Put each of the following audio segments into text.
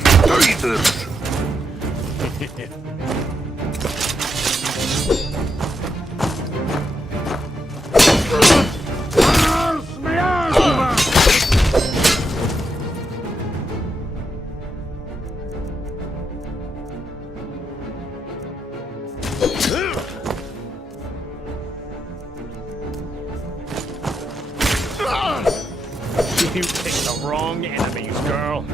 traitors! You picked the wrong enemies, girl.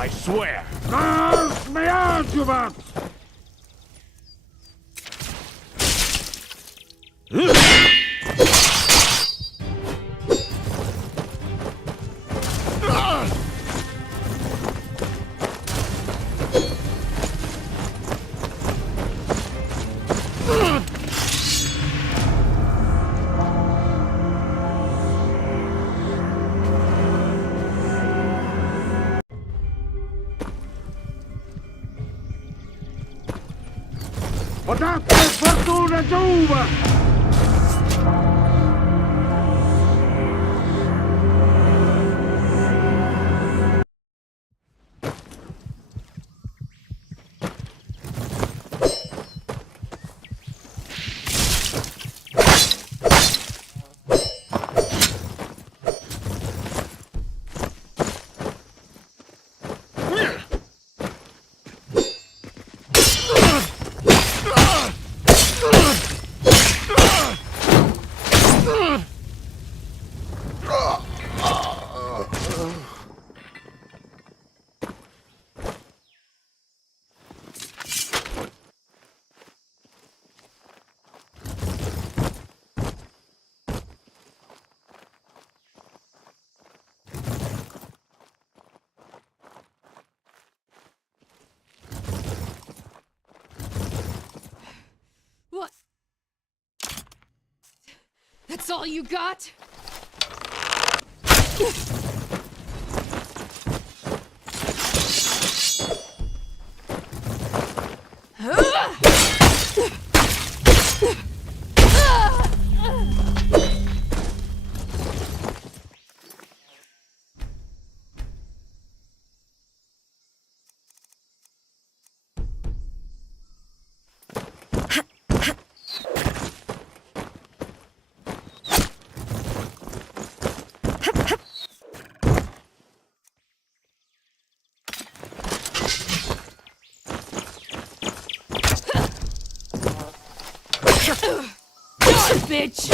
I swear. Potate fortuna giuva! What? That's all you got? Bitch!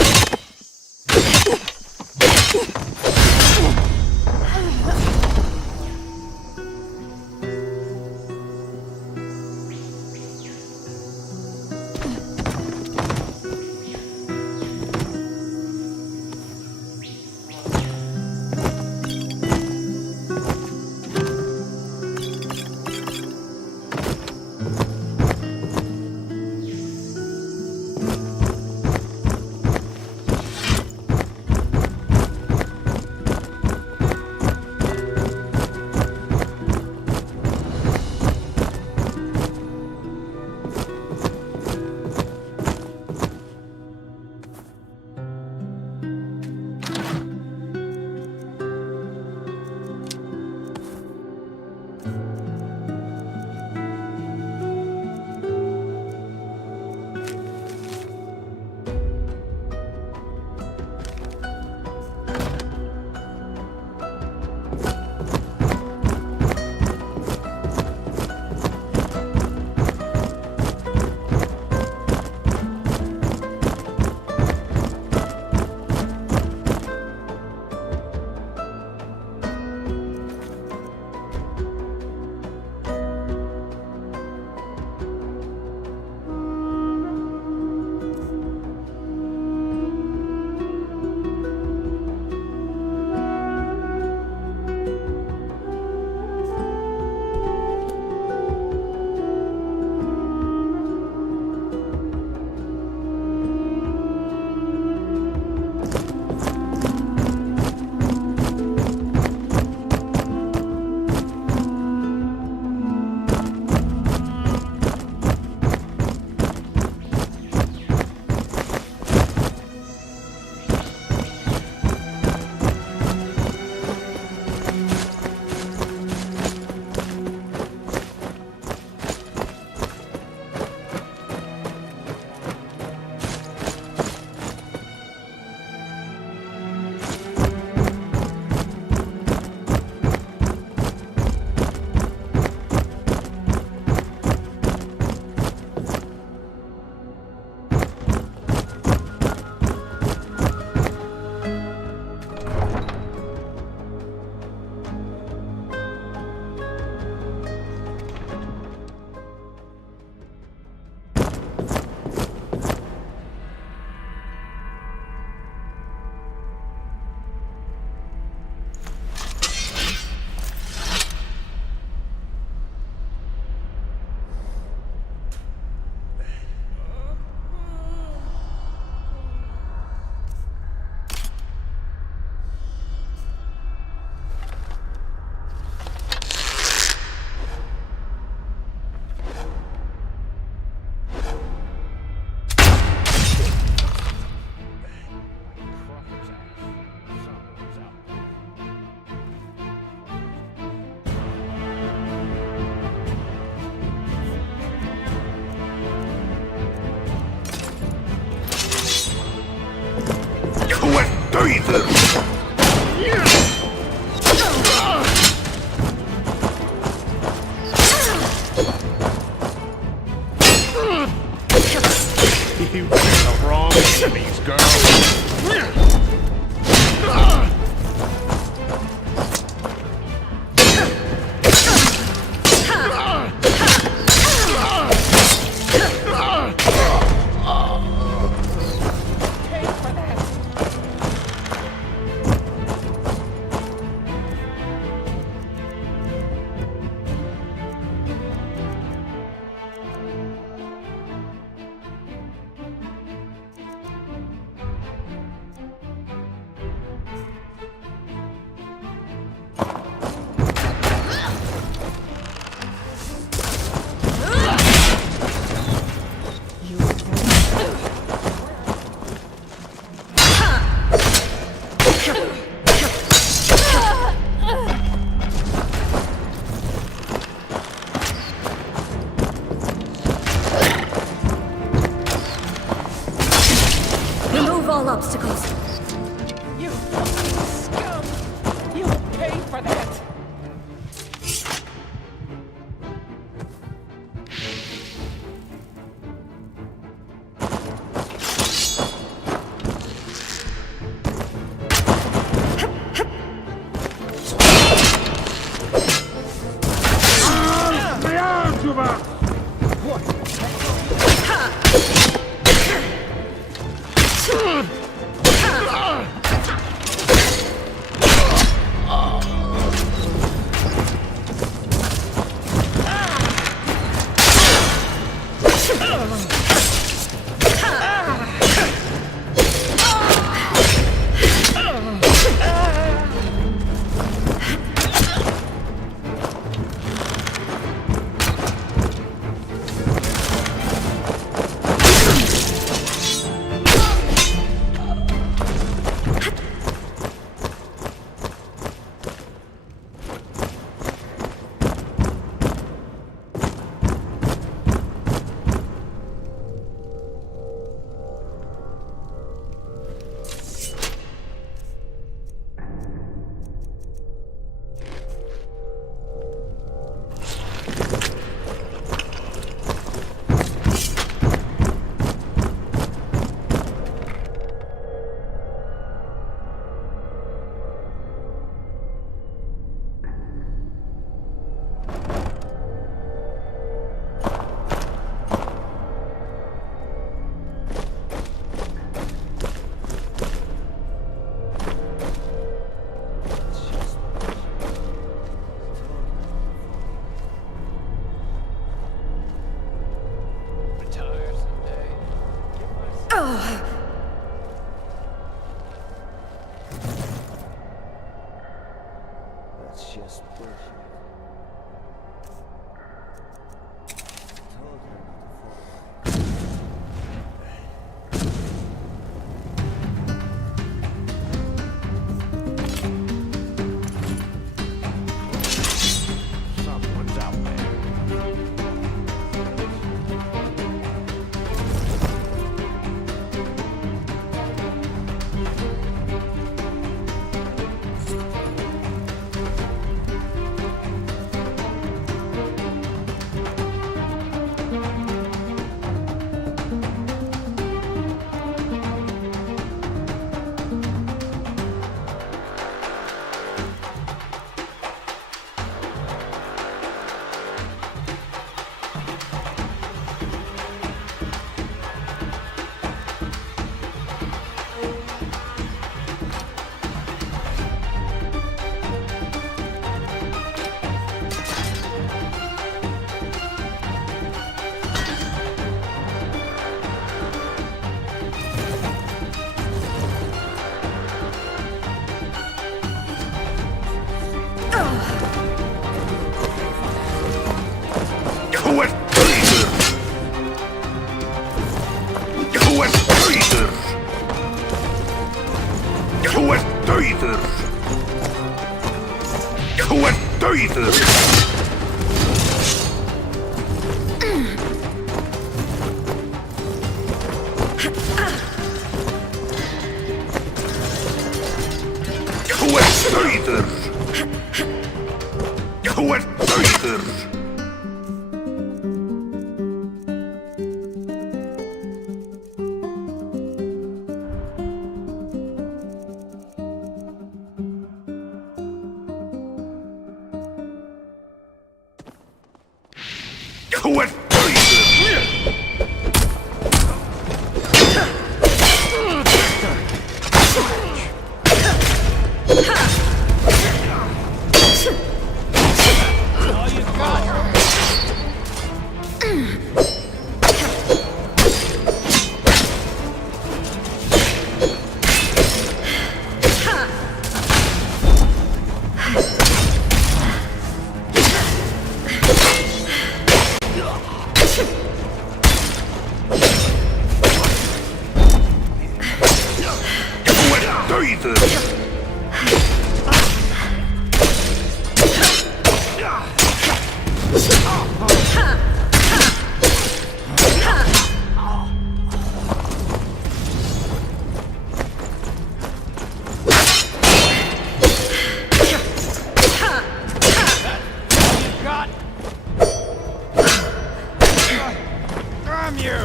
traitor! You picked the wrong enemies, girl. Remove all obstacles. You fucking scum! You'll pay for that! The Arjuma! That's just bullshit. Told her not to fall. Someone's out there. traitors! What traitors! All you got. What traitors! Got. Damn you!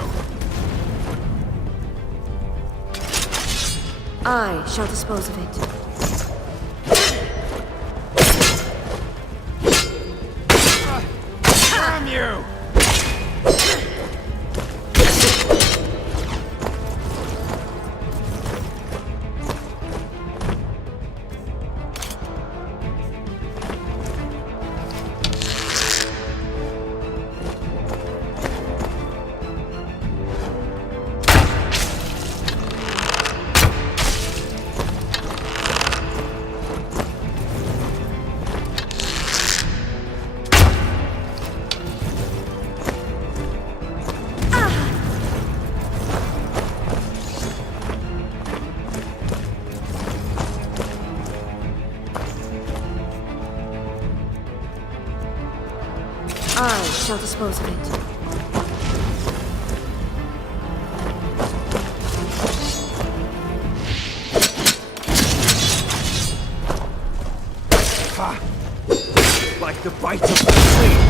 I shall dispose of it. Damn you! I shall dispose of it. Like the bite of the flame.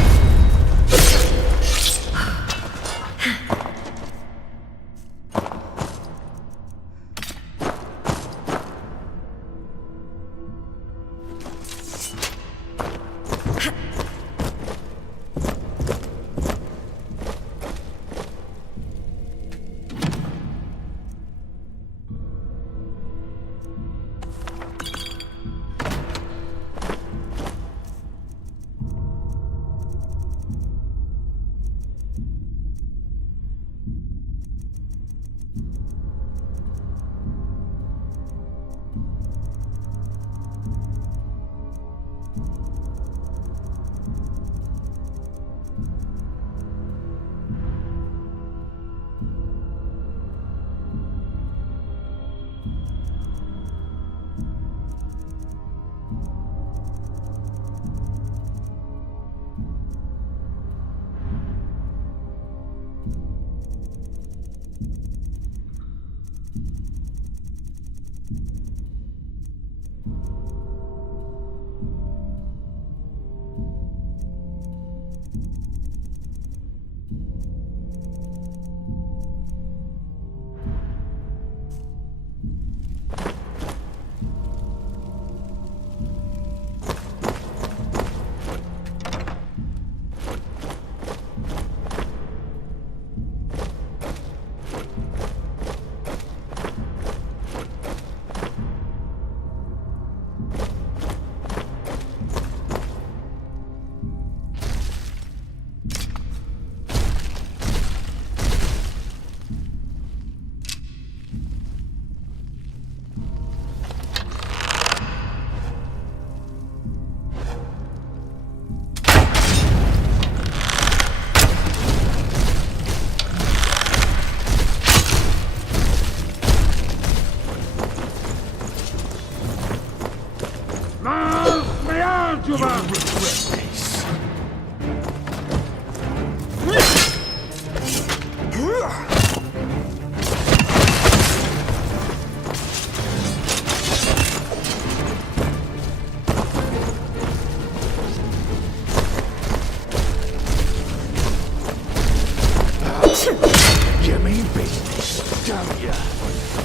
You mean business, don't ya?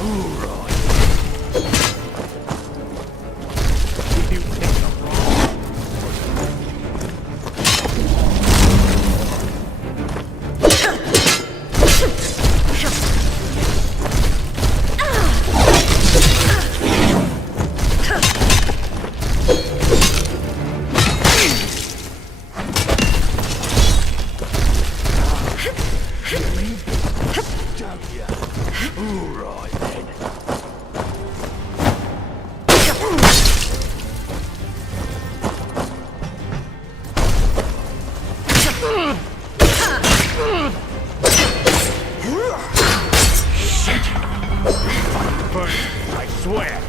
All right. You picked the wrong. I swear.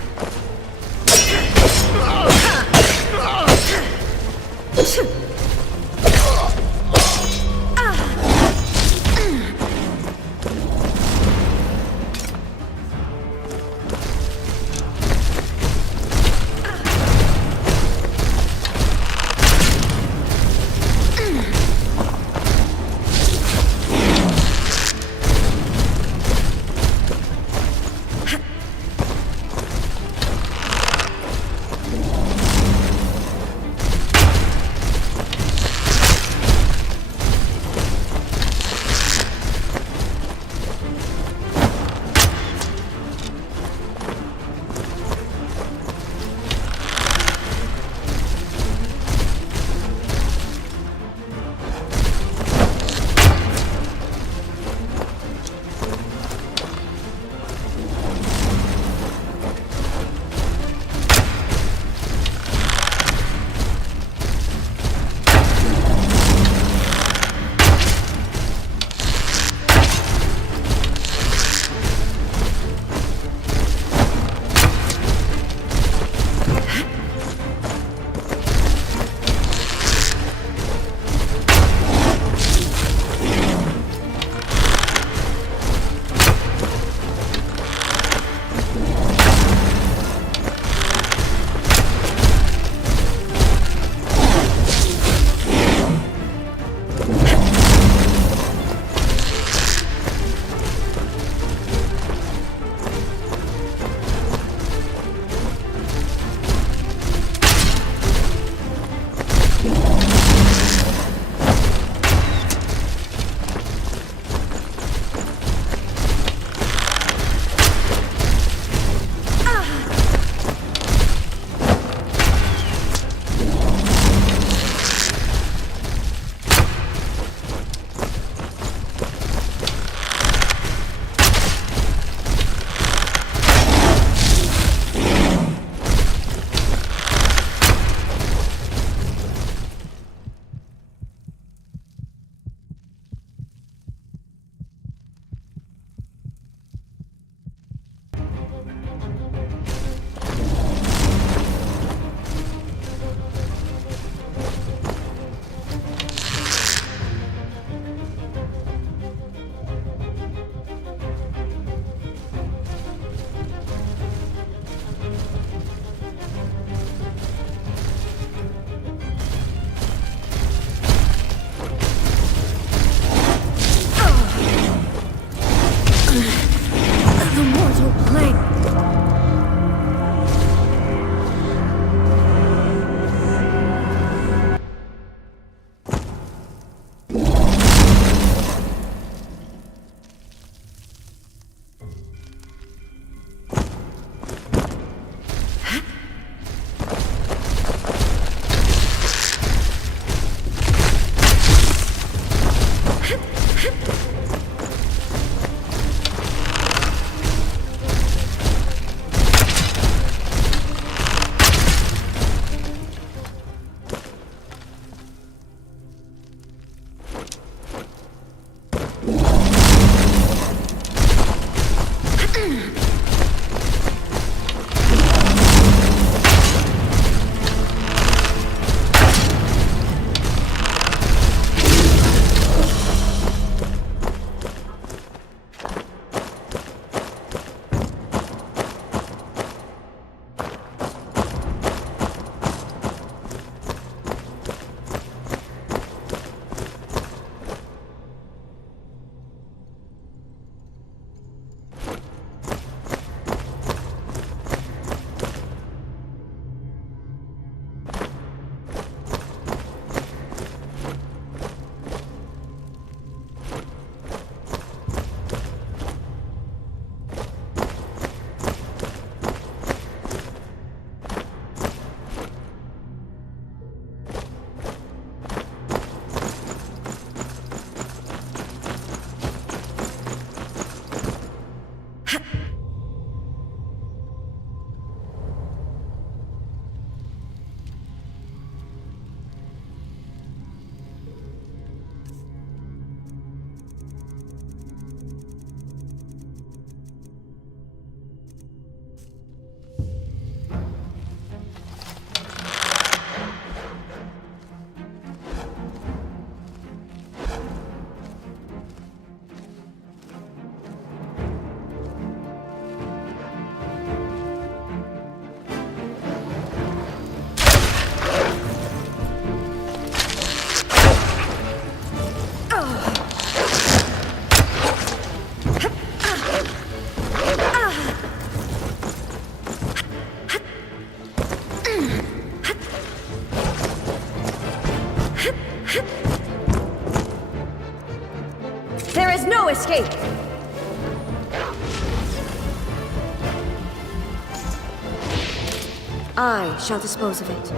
I shall dispose of it.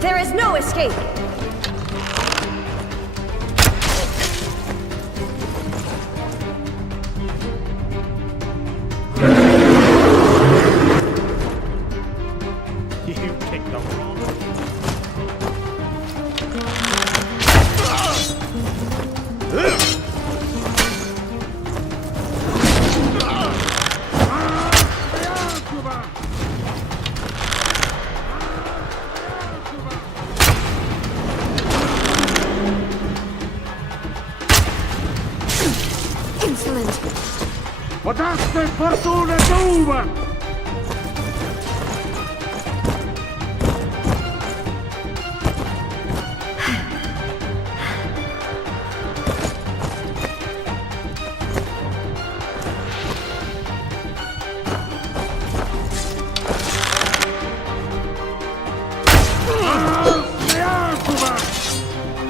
There is no escape! You picked the wrong. Insolent! Potaste fortuna giova!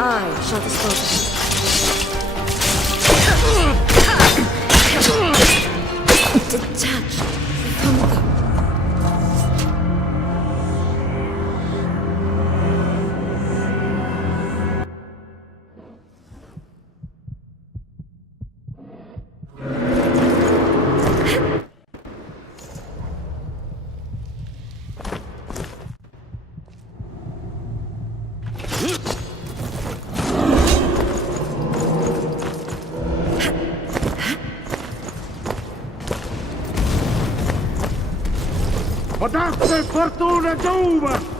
I shall dispose of it. Detach from them. Potaste fortuna giova!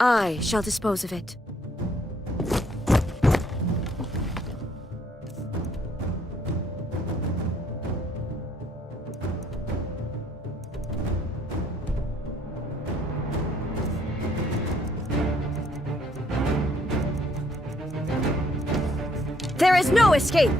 I shall dispose of it. There is no escape!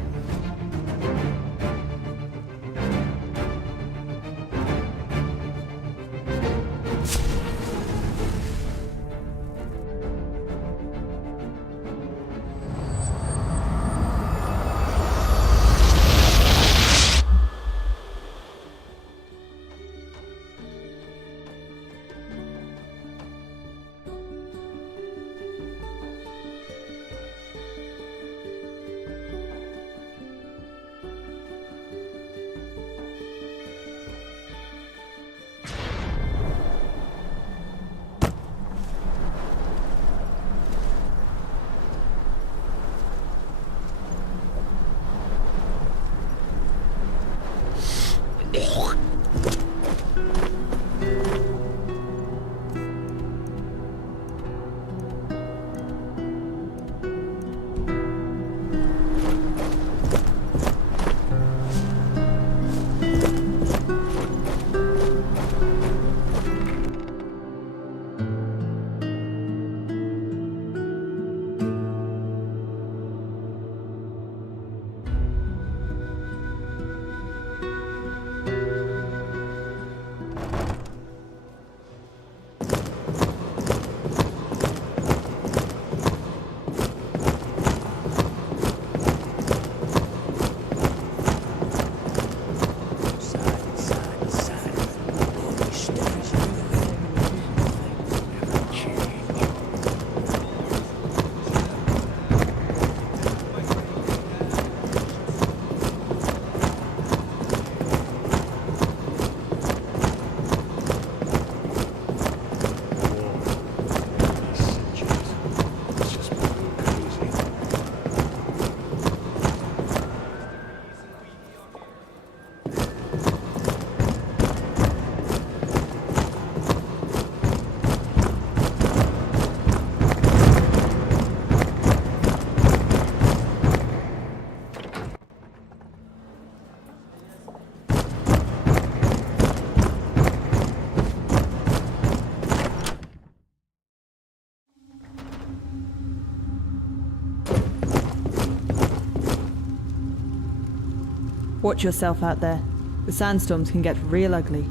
Watch yourself out there. The sandstorms can get real ugly.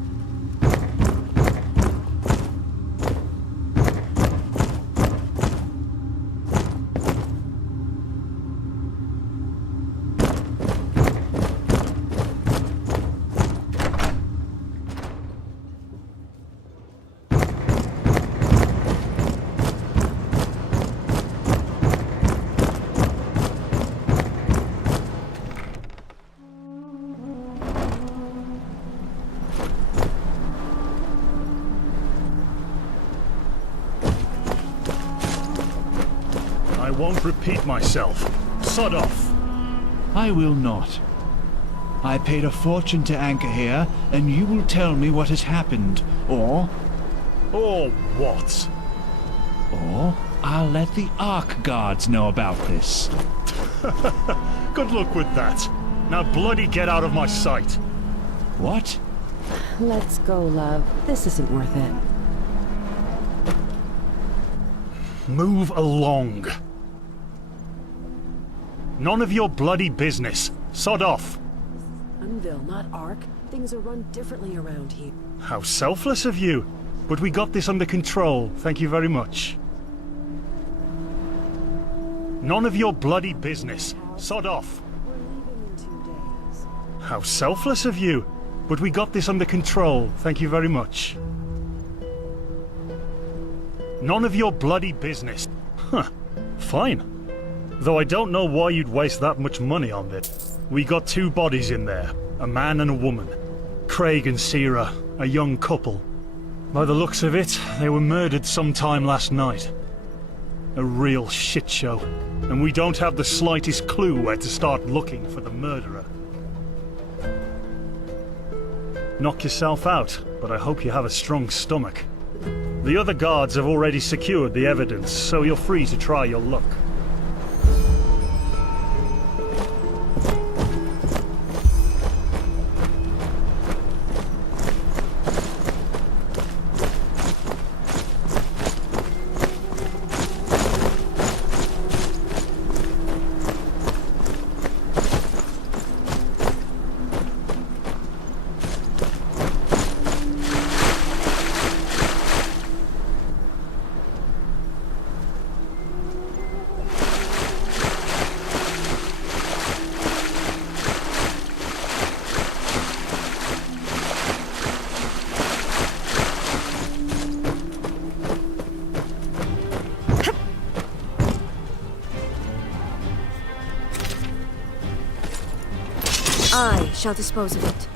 I won't repeat myself. Sod off. I will not. I paid a fortune to anchor here, and you will tell me what has happened, or what? Or I'll let the Ark guards know about this. Good luck with that. Now bloody get out of my sight. What? Let's go, love. This isn't worth it. Move along. None of your bloody business. Sod off. Unville, not Ark. Things are run differently around here. How selfless of you. But we got this under control, thank you very much. None of your bloody business. Sod off. We're leaving in 2 days. How selfless of you. But we got this under control, thank you very much. None of your bloody business. Huh. Fine. Though I don't know why you'd waste that much money on this. We got 2 bodies in there. A man and a woman. Craig and Sierra, a young couple. By the looks of it, they were murdered sometime last night. A real shit show. And we don't have the slightest clue where to start looking for the murderer. Knock yourself out, but I hope you have a strong stomach. The other guards have already secured the evidence, so you're free to try your luck. I shall dispose of it.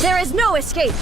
There is no escape!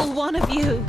single one of you.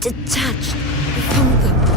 Detached from the...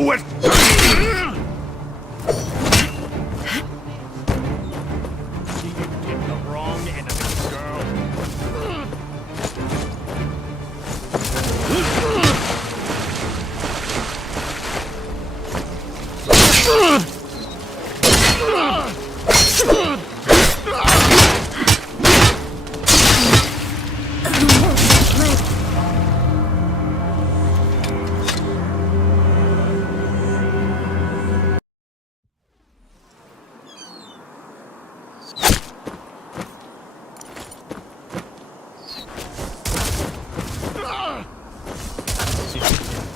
do it! You did the wrong enemy, girl.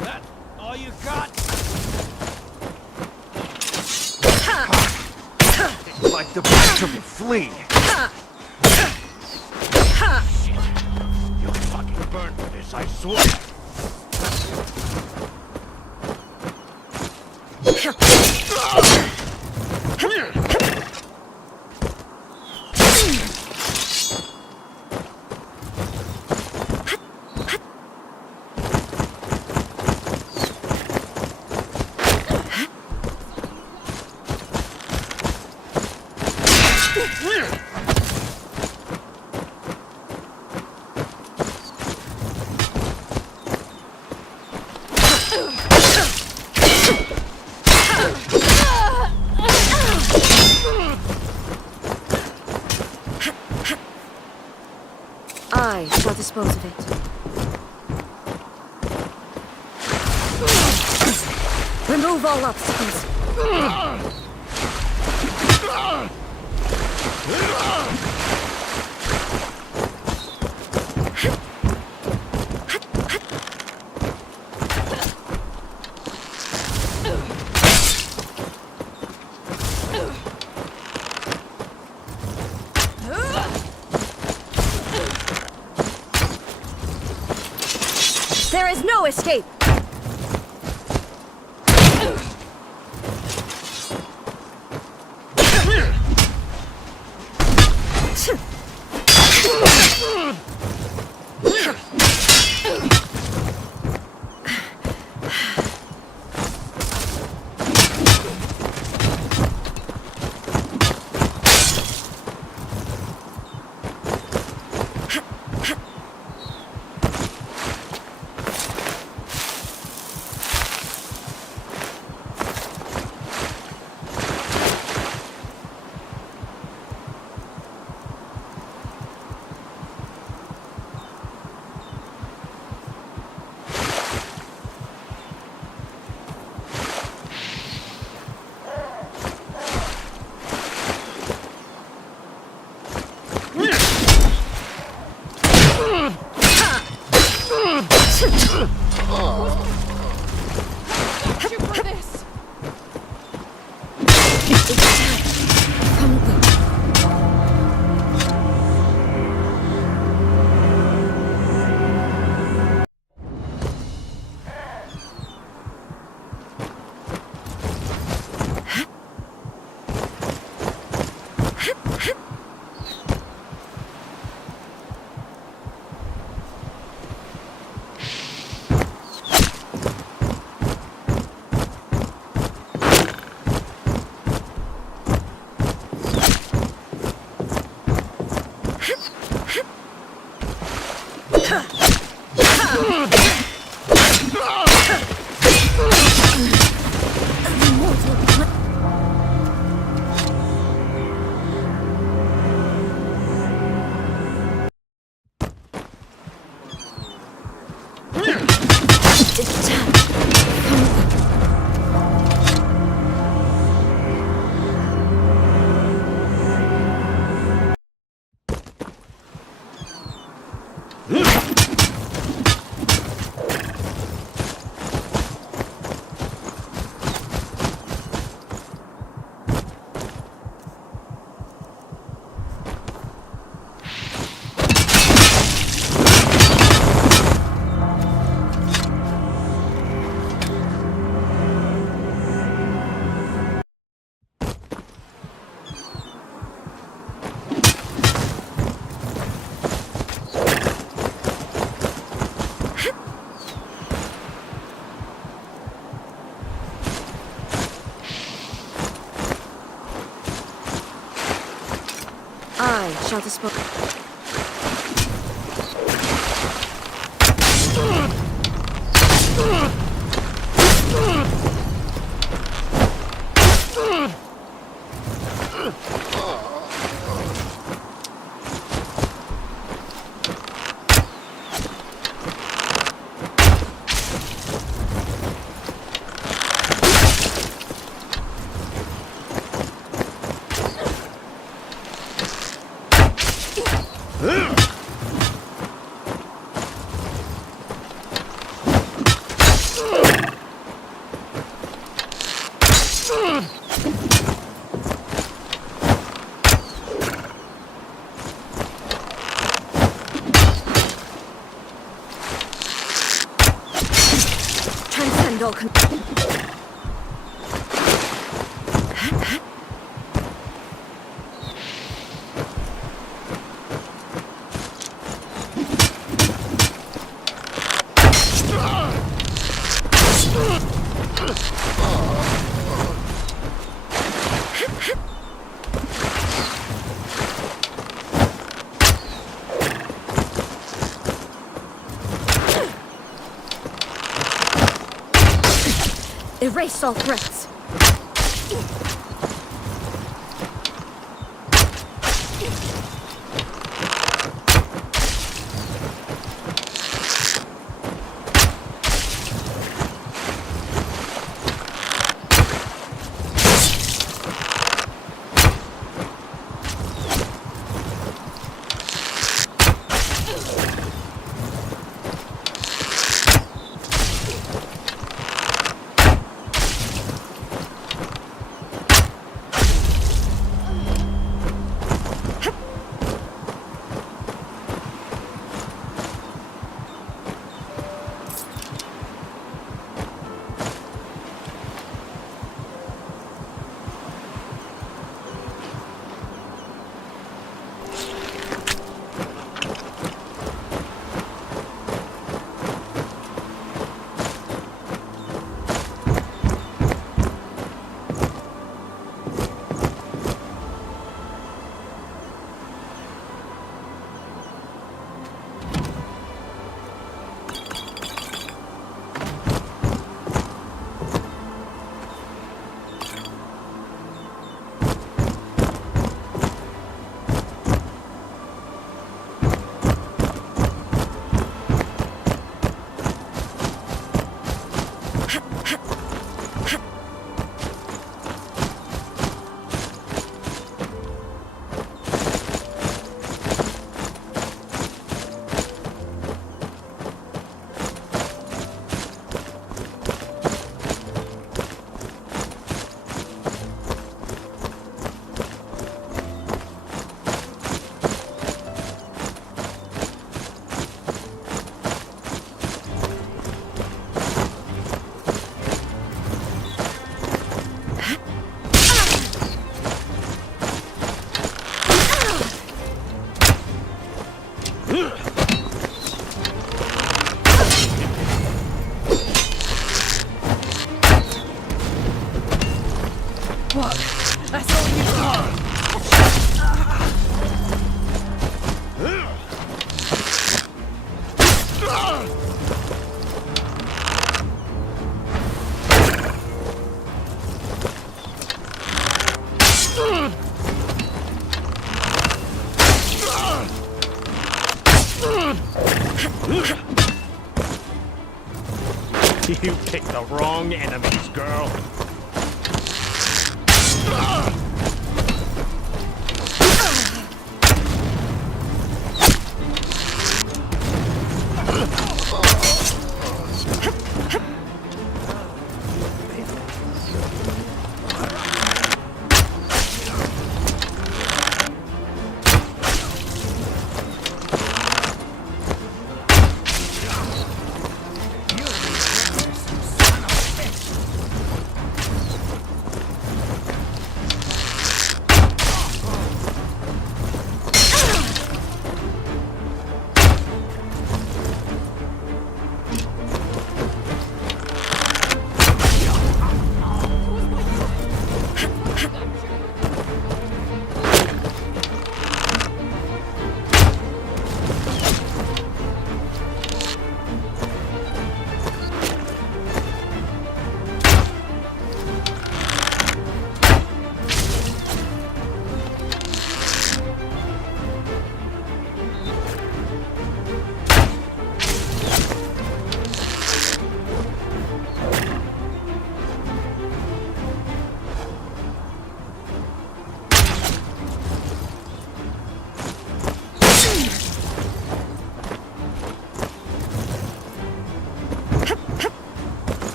That all you got? Like the bite of a flea. You'll fucking burn for this, I swear. I shall dispose of it. Remove all obstacles. There is no escape! You for this. From the... shall dispose. Transcend all erase all threats. You picked the wrong enemies, girl.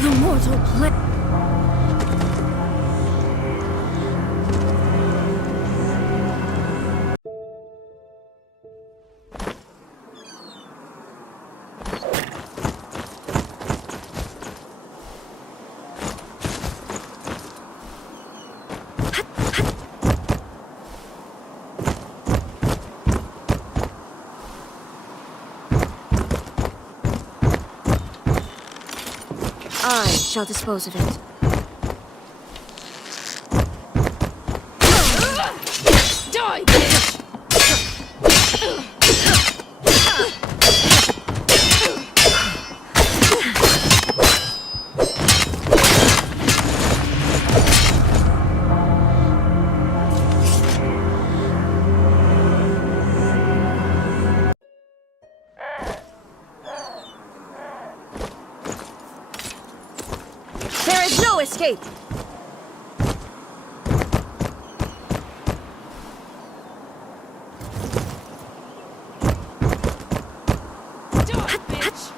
The mortal play. I shall dispose of it. Die, bitch! There is no escape! Die, bitch!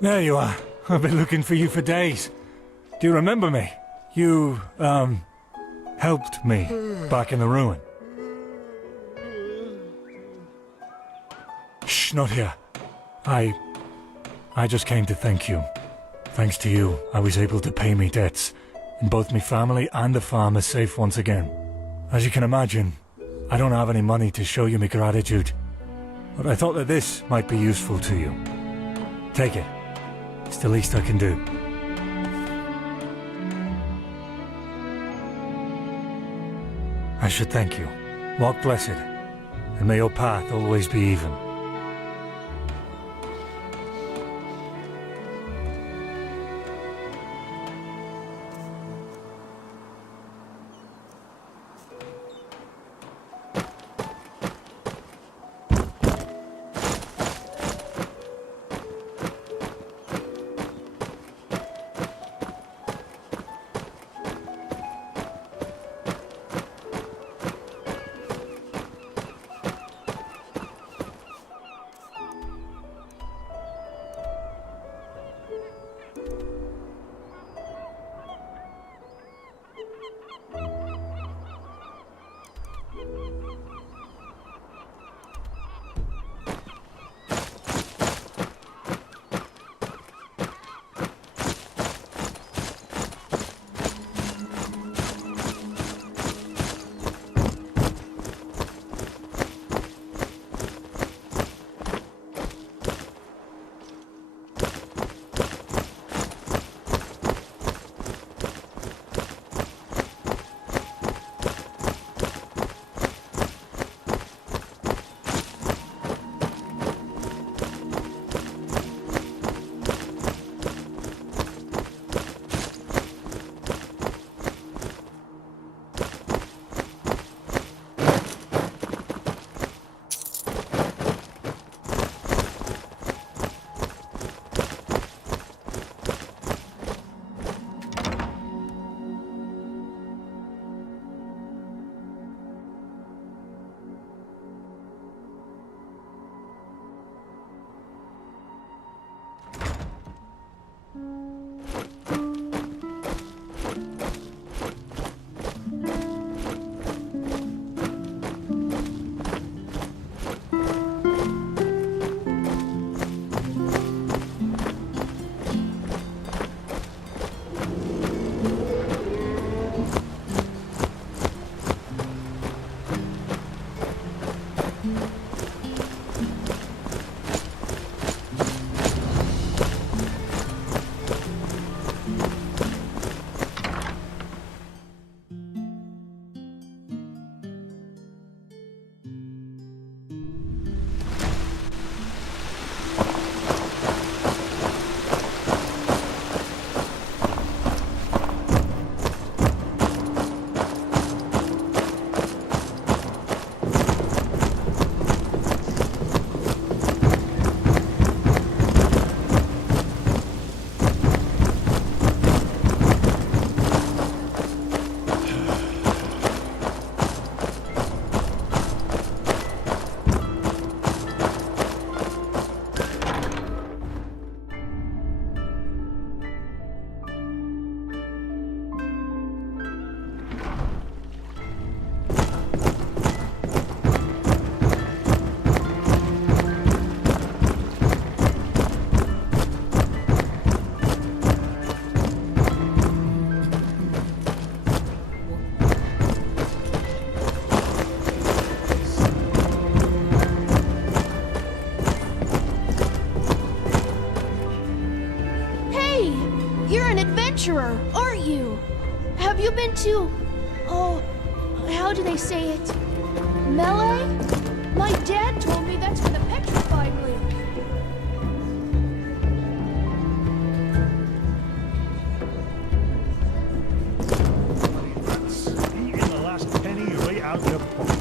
There you are. I've been looking for you for days. Do you remember me? You, helped me back in the ruin. Shh, not here. I just came to thank you. Thanks to you, I was able to pay me debts, and both me family and the farm is safe once again. As you can imagine, I don't have any money to show you my gratitude, but I thought that this might be useful to you. Take it. It's the least I can do. I should thank you. Walk blessed, and may your path always be even. adventurer, aren't you? Have you been to... oh, how do they say it? Melee? My dad told me that's where the petrified live. Eating the last penny right out your pocket.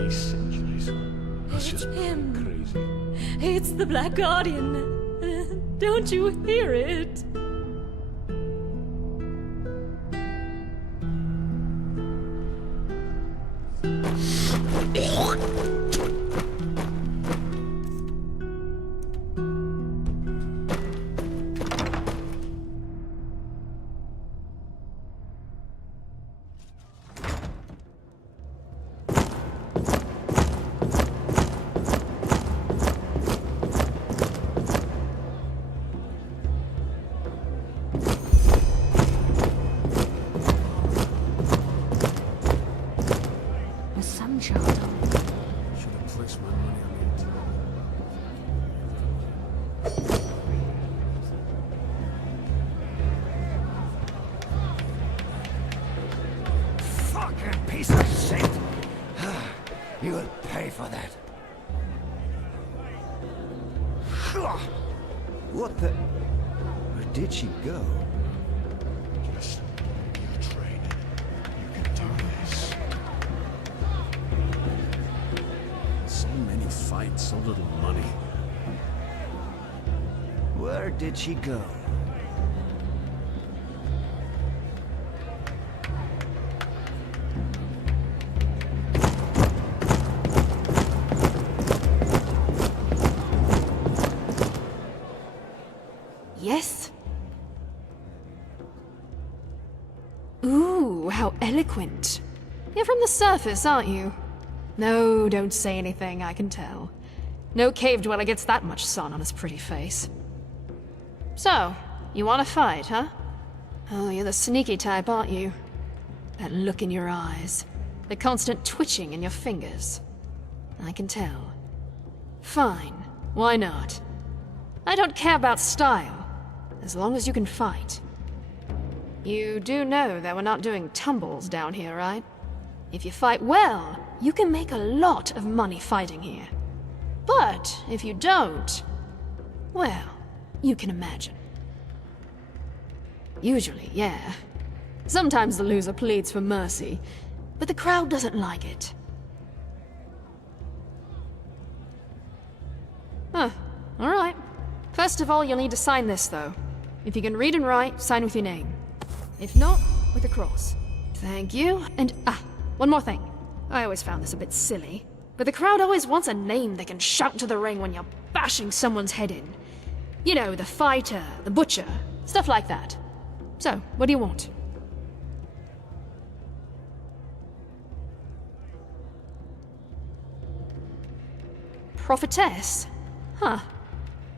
these centuries. That's just him. crazy. It's the Black Guardian. Don't you hear it? A sun child. Should have placed my money on Fucking piece of shit! You'll pay for that. What the... Where did she go? Just you train. You can do this. So many fights, so little money. Where did she go? Yes? Ooh, how eloquent. You're from the surface, aren't you? No, don't say anything, I can tell. No cave dweller gets that much sun on his pretty face. So, you want to fight, huh? Oh, you're the sneaky type, aren't you? That look in your eyes. The constant twitching in your fingers. I can tell. Fine, why not? I don't care about style, as long as you can fight. You do know that we're not doing tumbles down here, right? If you fight well, you can make a lot of money fighting here. But if you don't, well, you can imagine. Usually, yeah. Sometimes the loser pleads for mercy, but the crowd doesn't like it. Huh, alright. First of all, you'll need to sign this, though. If you can read and write, sign with your name. If not, with a cross. Thank you, and one more thing. I always found this a bit silly, but the crowd always wants a name they can shout to the ring when you're bashing someone's head in. You know, the fighter, the butcher, stuff like that. So, what do you want? Prophetess? Huh.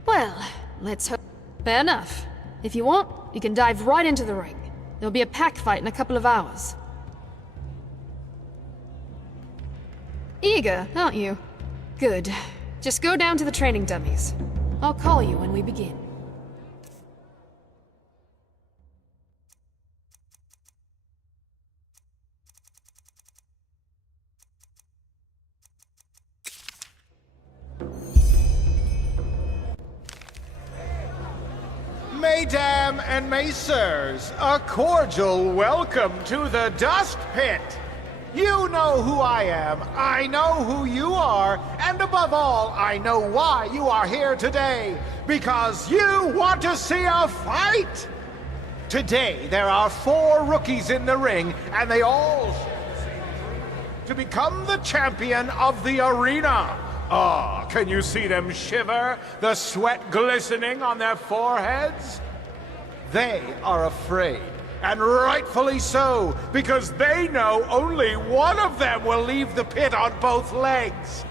Well, let's hope. Fair enough. If you want, you can dive right into the ring. There'll be a pack fight in a couple of hours. Eager, aren't you? Good. Just go down to the training dummies. I'll call you when we begin. Mesdames and messieurs, a cordial welcome to the Dust Pit. You know who I am, I know who you are, and above all, I know why you are here today. Because you want to see a fight! Today, there are 4 rookies in the ring, and they all share the same dream: to become the champion of the arena. Ah, can you see them shiver, the sweat glistening on their foreheads? They are afraid, and rightfully so, because they know only one of them will leave the pit on both legs.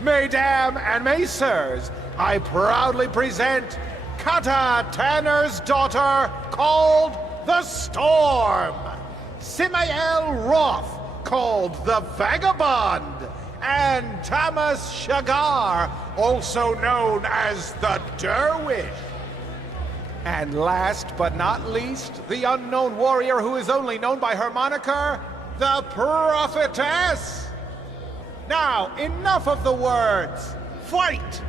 Mesdames and messieurs, I proudly present Kata Tanner's daughter, called the Storm, Samael Roth, called the Vagabond, and Thomas Shagar, also known as the Dervish. And last but not least, the unknown warrior who is only known by her moniker, the Prophetess. Now, enough of the words. Fight!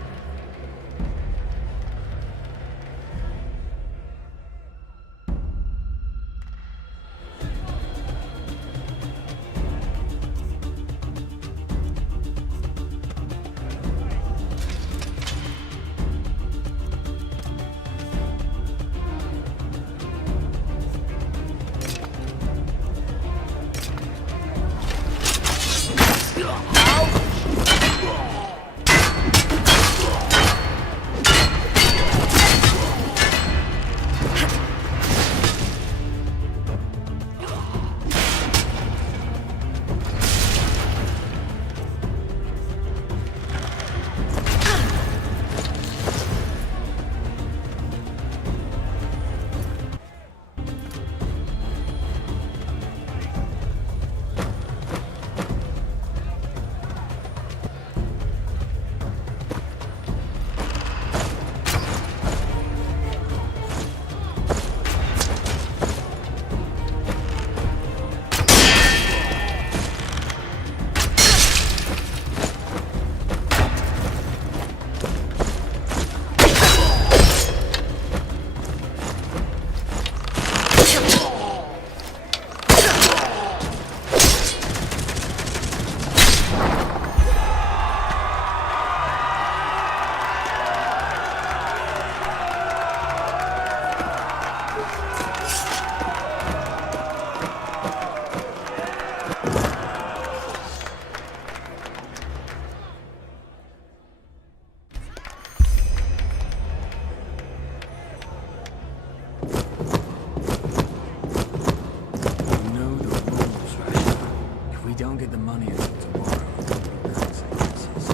the money until tomorrow, there will be consequences.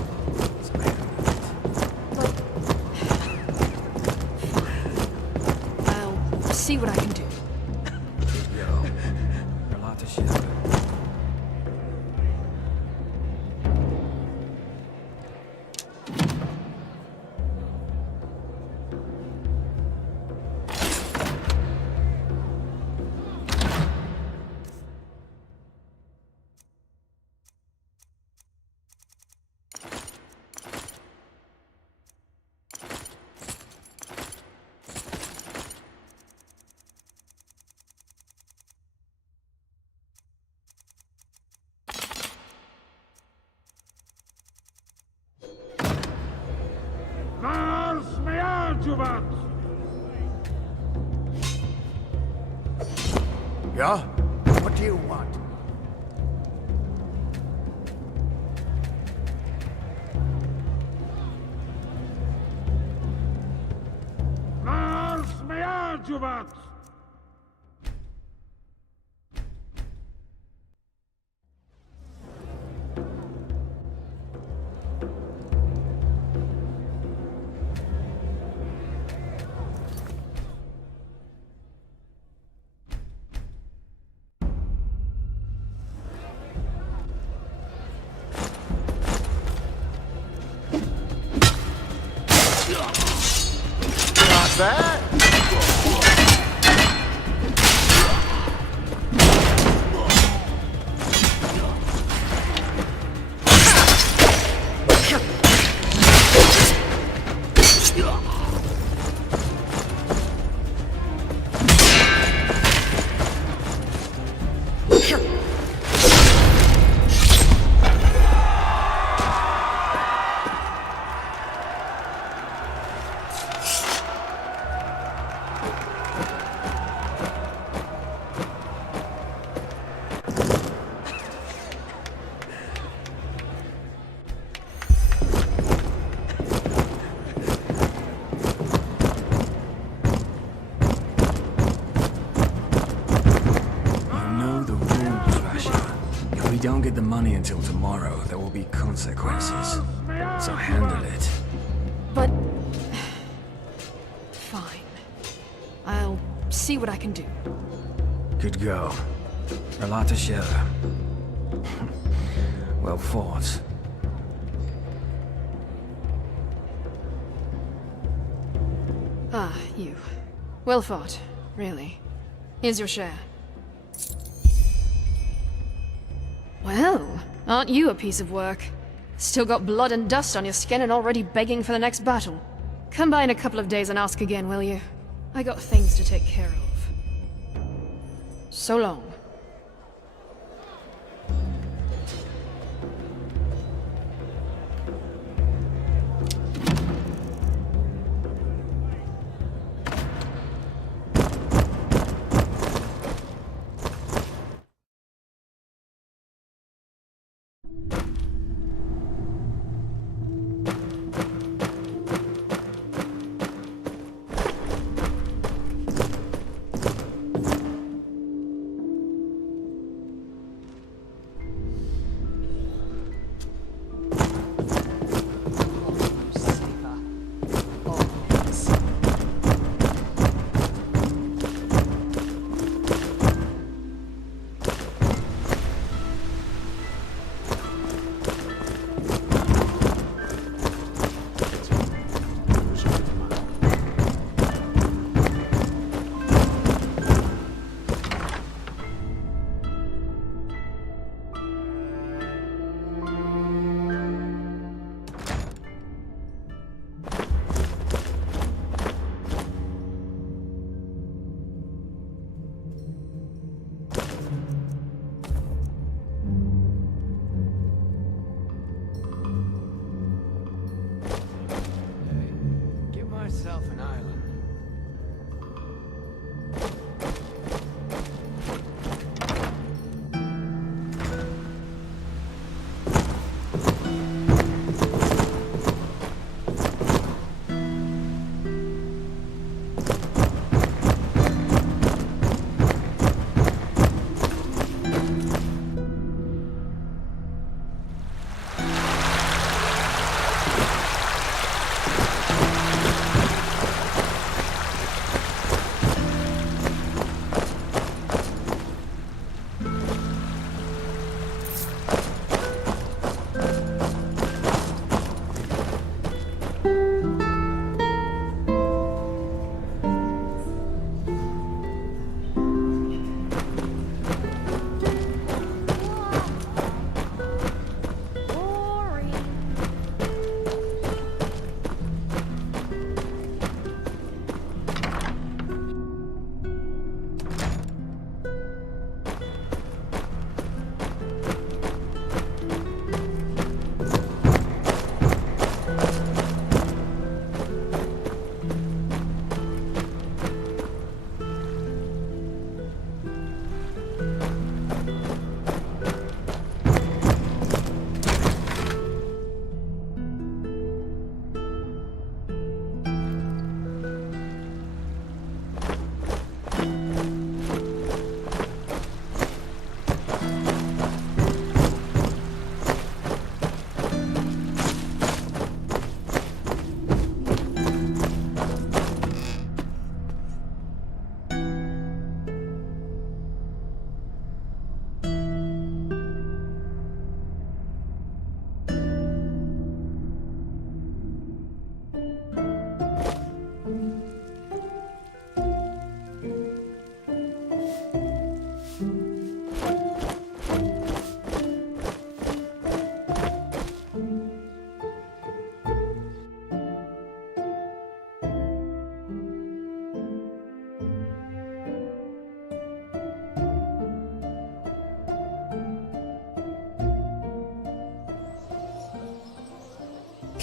So handle it. I'll see what I can do. Yo, a lot of shit. Yeah? What do you want? Not bad. Don't get the money until tomorrow, there will be consequences. So handle it. But... fine. I'll see what I can do. Good go. A lot to share. Well fought. Ah, you. Well fought, really. Here's your share. Well, aren't you a piece of work? Still got blood and dust on your skin and already begging for the next battle. Come by in a couple of days and ask again, will you? I got things to take care of. So long.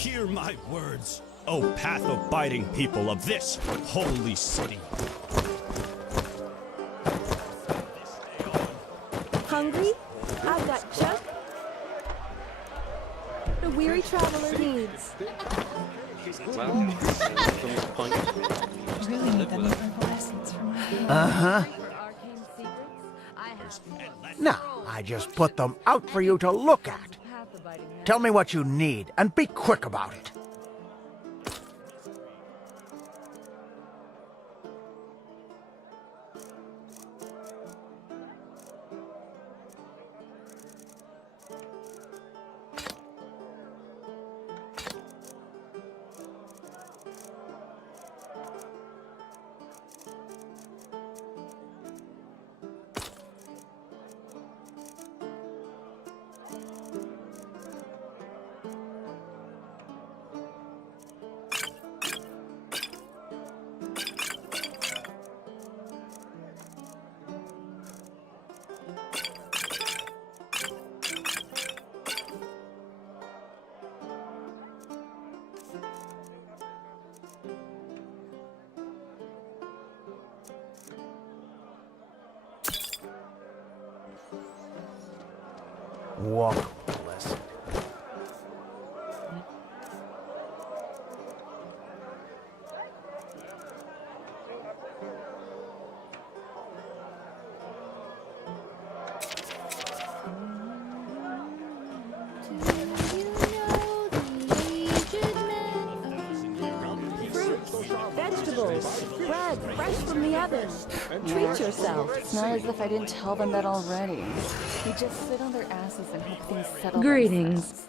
Hear my words, O path-abiding people of this holy city. Hungry? I've got just a weary traveler needs. Really need that new herbal essence from Uh-huh. Nah, I just put them out for you to look at. Tell me what you need, and be quick about it. Walk, blessed. Vegetables, bread, fresh from the oven. Treat yourself. It's not as if I didn't tell them that already. They just sit on their asses and hope things settle Greetings.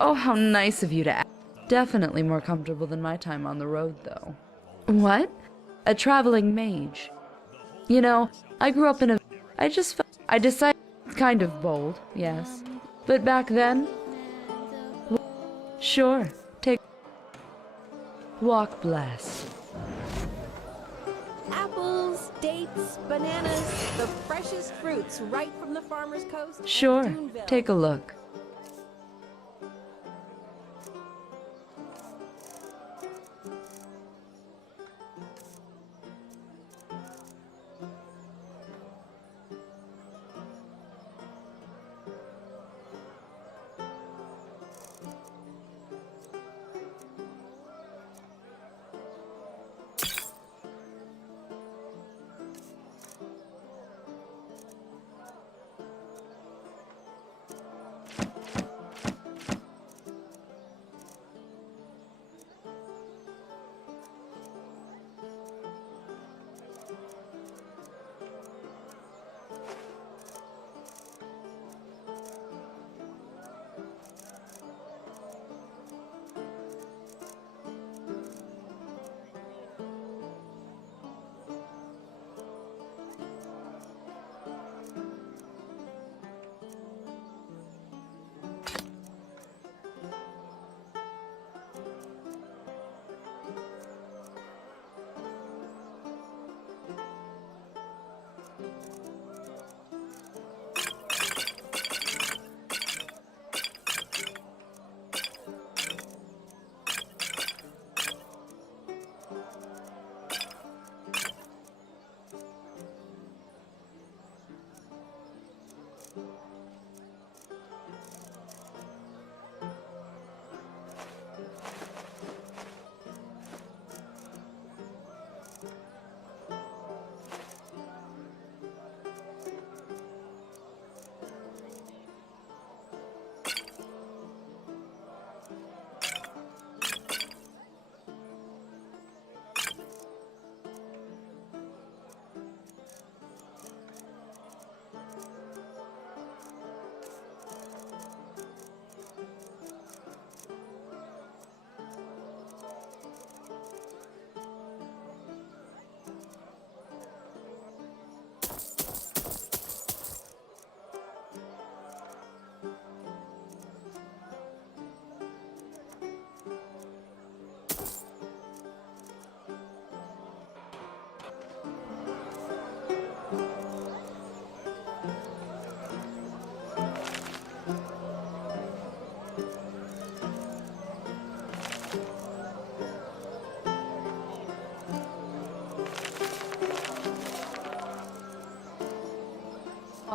Oh, how nice of you to ask. Definitely more comfortable than my time on the road, though. What? A traveling mage. You know, I grew up in a... I decided... Kind of bold, yes. But back then... Sure, take... Walk blessed. Apples, dates, bananas, the freshest fruits right from the farmer's coast. and Sure, Duneville. take a look.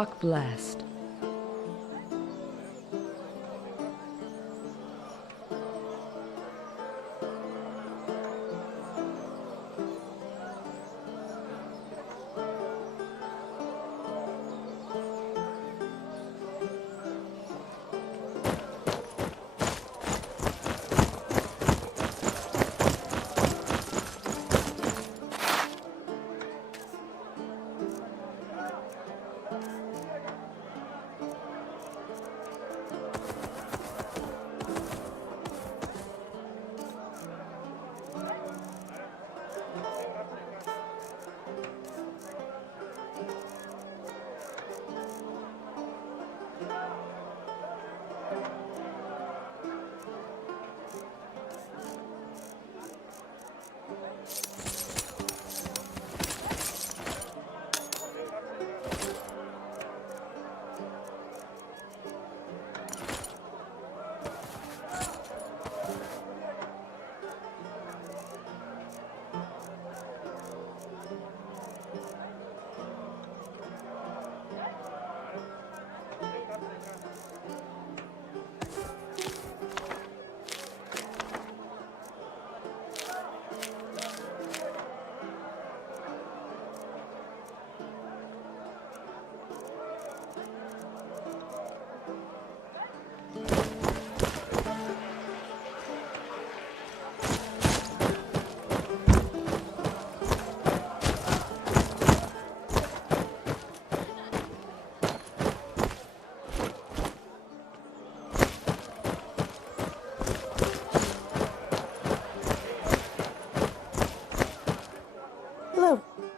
Walk blessed.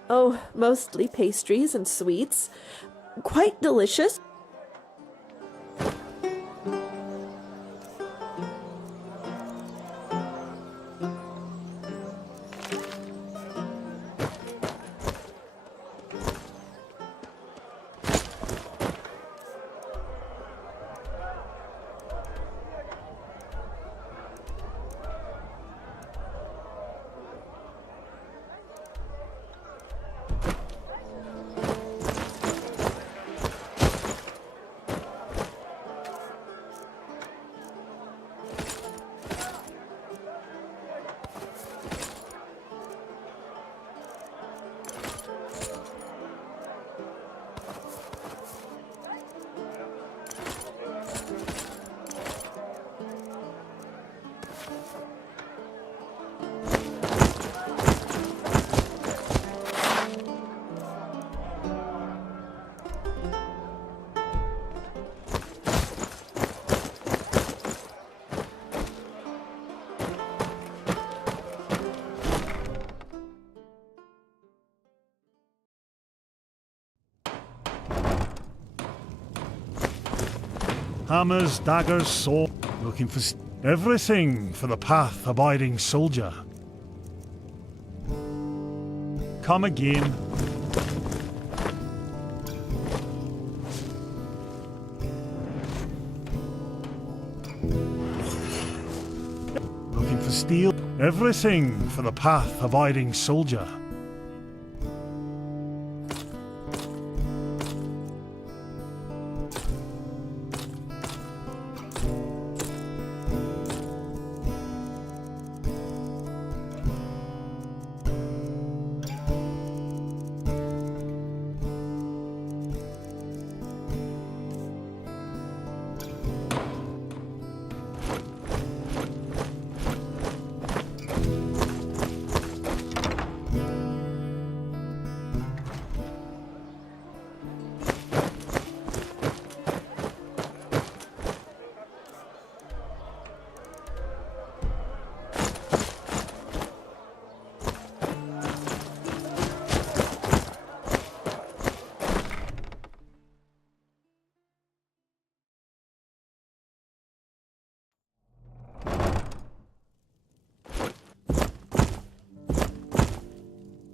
Oh, mostly pastries and sweets. Quite delicious. Hammers, daggers, sword, looking for everything for the path-abiding soldier. Come again. Looking for steel, everything for the path-abiding soldier.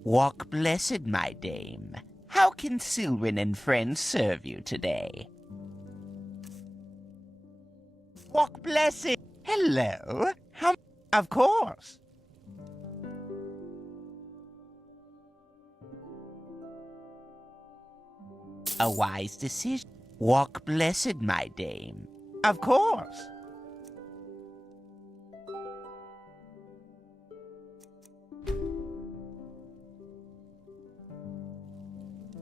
Walk blessed, my dame. How can Silwyn and friends serve you today? Walk blessed. Hello. How? Of course. A wise decision. Walk blessed, my dame. Of course.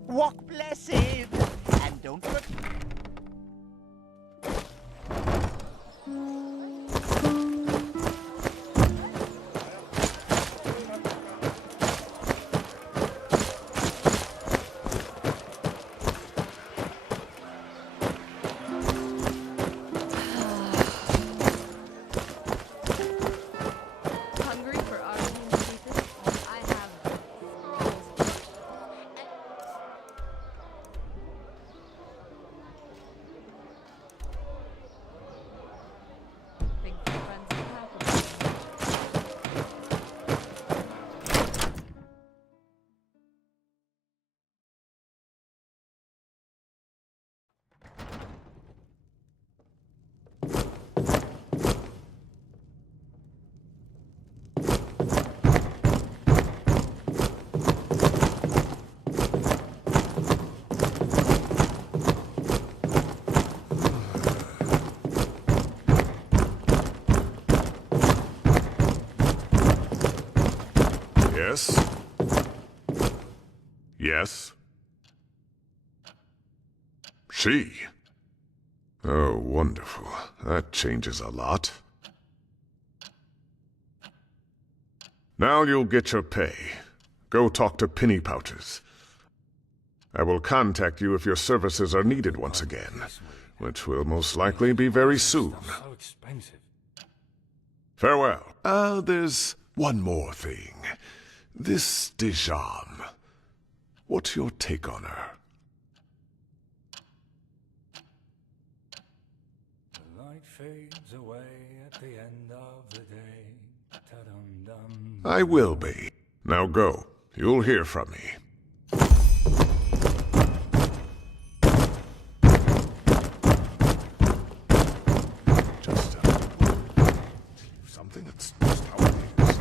Walk blessed, and don't forget. Hungry for ARJARIM secrets? I have Big friends and Yes? Yes? She? Oh, wonderful. That changes a lot. Now you'll get your pay. Go talk to Penny Pouches. I will contact you if your services are needed once again, which will most likely be very soon. So expensive. Farewell. There's one more thing. This Dijam. What's your take on her? The light fades away at the end of the day. Ta-dum-dum. I will be. Now go. You'll hear from me. Just something that's just how it is.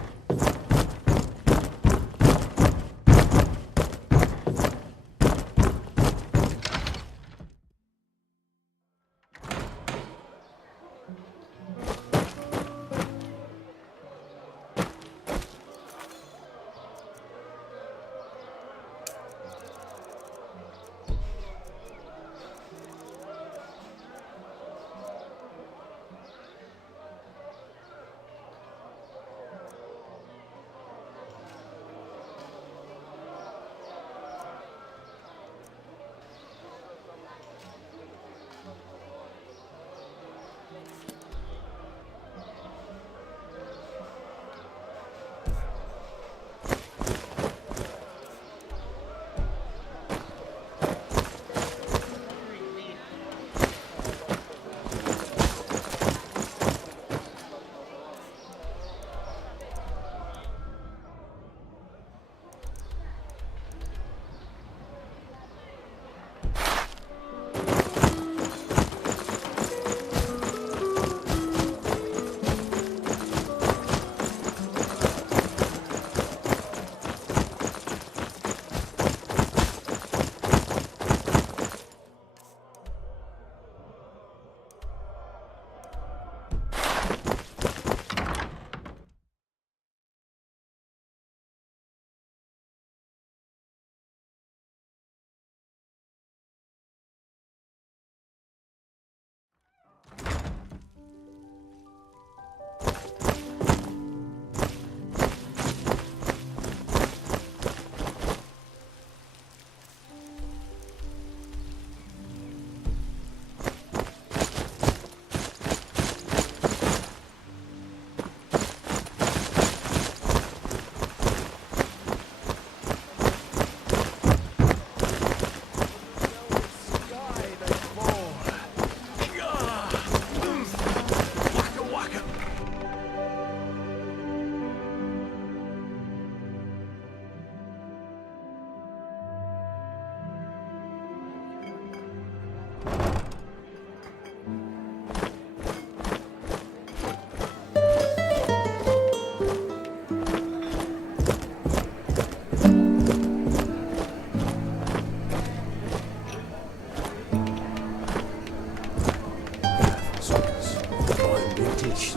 ditch.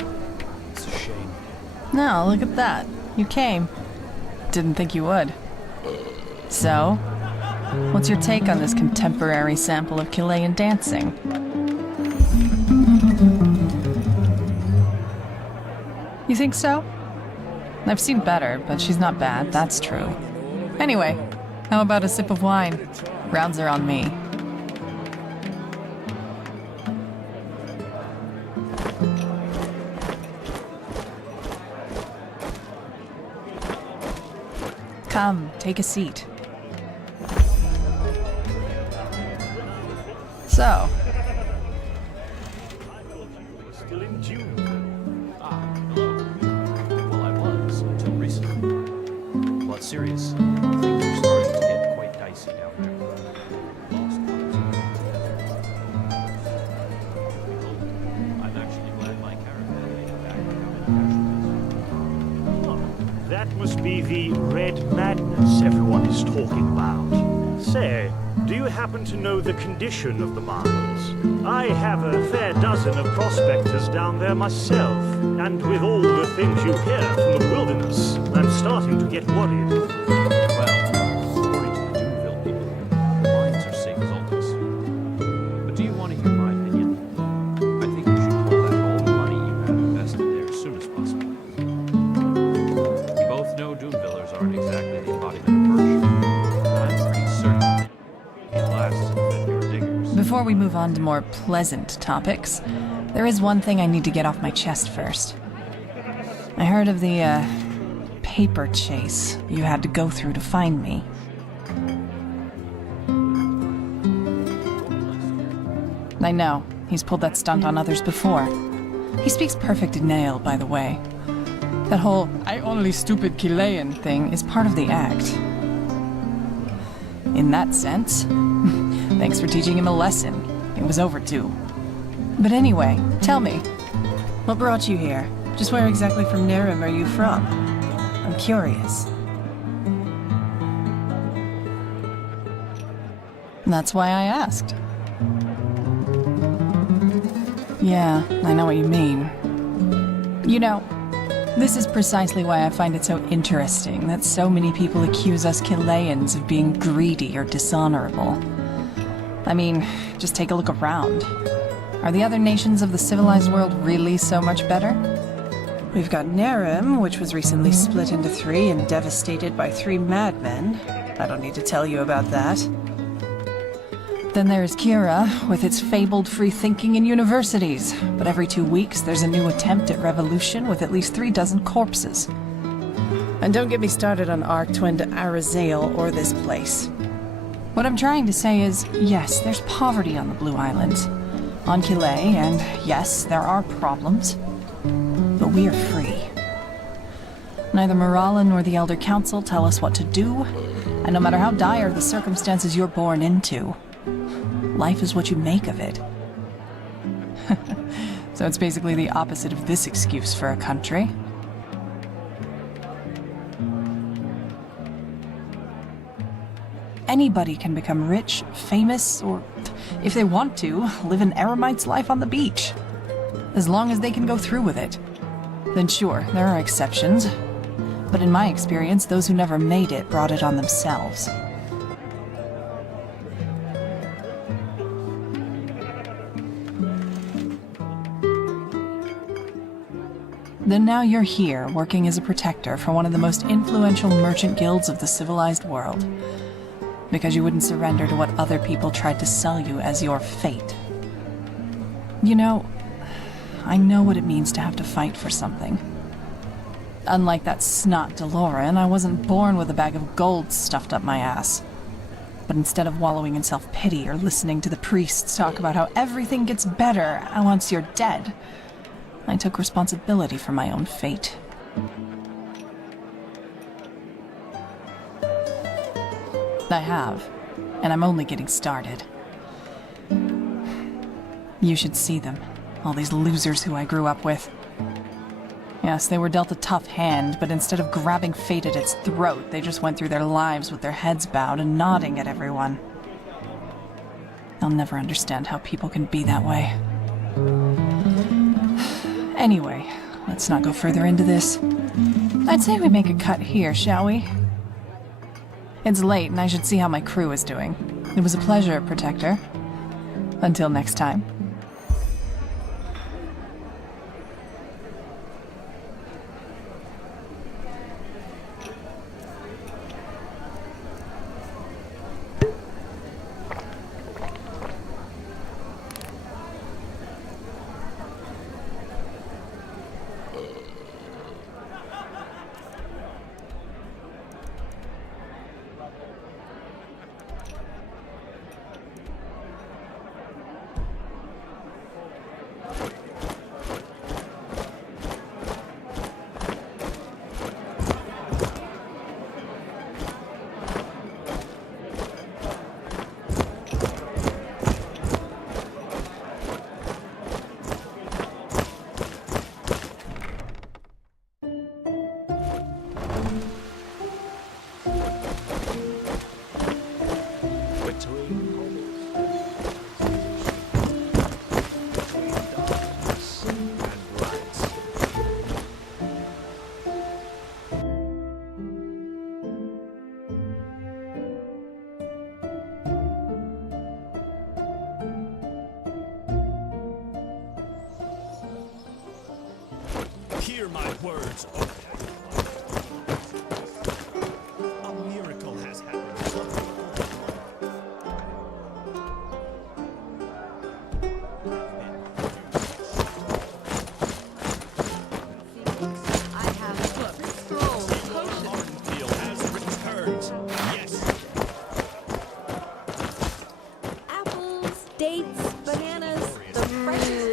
It's a shame. No, look at that. You came. Didn't think you would. So, what's your take on this contemporary sample of Chilean dancing? You think so? I've seen better, but she's not bad, that's true. Anyway, how about a sip of wine? Rounds are on me. Come, take a seat. So. Still in June. Well, I was until recently. But serious, things are starting to get quite dicey down there. I'm actually glad my caravan made it back without any That must be the red madness everyone is talking about. Say, do you happen to know the condition of the mines? I have a fair dozen of prospectors down there myself, and with all the things you hear from the wilderness, I'm starting to get worried. Well, according to the Doomville people, the mines are safe as always. But do you want to hear my opinion? I think you should pull back all the money you have invested there as soon as possible. We both know Doomvillers aren't exactly the embodiment of virtue. I'm pretty certain it lasts and fed your diggers. Before we move on to more pleasant topics, there is one thing I need to get off my chest first. I heard of the, paper chase you had to go through to find me. I know, he's pulled that stunt on others before. He speaks perfect Nail, by the way. That whole "I only stupid Chilean" thing is part of the act. In that sense, thanks for teaching him a lesson. It was overdue. But anyway, tell me, what brought you here? Just where exactly from Nerim are you from? I'm curious. That's why I asked. Yeah, I know what you mean. You know, this is precisely why I find it so interesting that so many people accuse us Chileans of being greedy or dishonorable. I mean, just take a look around. Are the other nations of the civilized world really so much better? We've got Nerim, which was recently split into 3 and devastated by 3 madmen. I don't need to tell you about that. Then there's Kira, with its fabled free thinking in universities. But every 2 weeks, there's a new attempt at revolution with at least 3 dozen corpses. And don't get me started on Arctwin to ARDERAL or this place. What I'm trying to say is, yes, there's poverty on the Blue Islands, on Chile, and yes, there are problems. But we are free. Neither Morala nor the Elder Council tell us what to do, and no matter how dire the circumstances you're born into, life is what you make of it. So it's basically the opposite of this excuse for a country. Anybody can become rich, famous, or, if they want to, live an eremite's life on the beach. As long as they can go through with it. Then sure, there are exceptions. But in my experience, those who never made it brought it on themselves. Then now you're here, working as a protector for one of the most influential merchant guilds of the civilized world. Because you wouldn't surrender to what other people tried to sell you as your fate. You know, I know what it means to have to fight for something. Unlike that snot DeLorean, I wasn't born with a bag of gold stuffed up my ass. But instead of wallowing in self-pity or listening to the priests talk about how everything gets better once you're dead, I took responsibility for my own fate. I have, and I'm only getting started. You should see them, all these losers who I grew up with. Yes, they were dealt a tough hand, but instead of grabbing fate at its throat, they just went through their lives with their heads bowed and nodding at everyone. I'll never understand how people can be that way. Anyway, let's not go further into this. I'd say we make a cut here, shall we? It's late and I should see how my crew is doing. It was a pleasure, Protector. Until next time. Hear my words, a miracle has happened. I have Field has returned. Yes. apples, dates, bananas, the freshest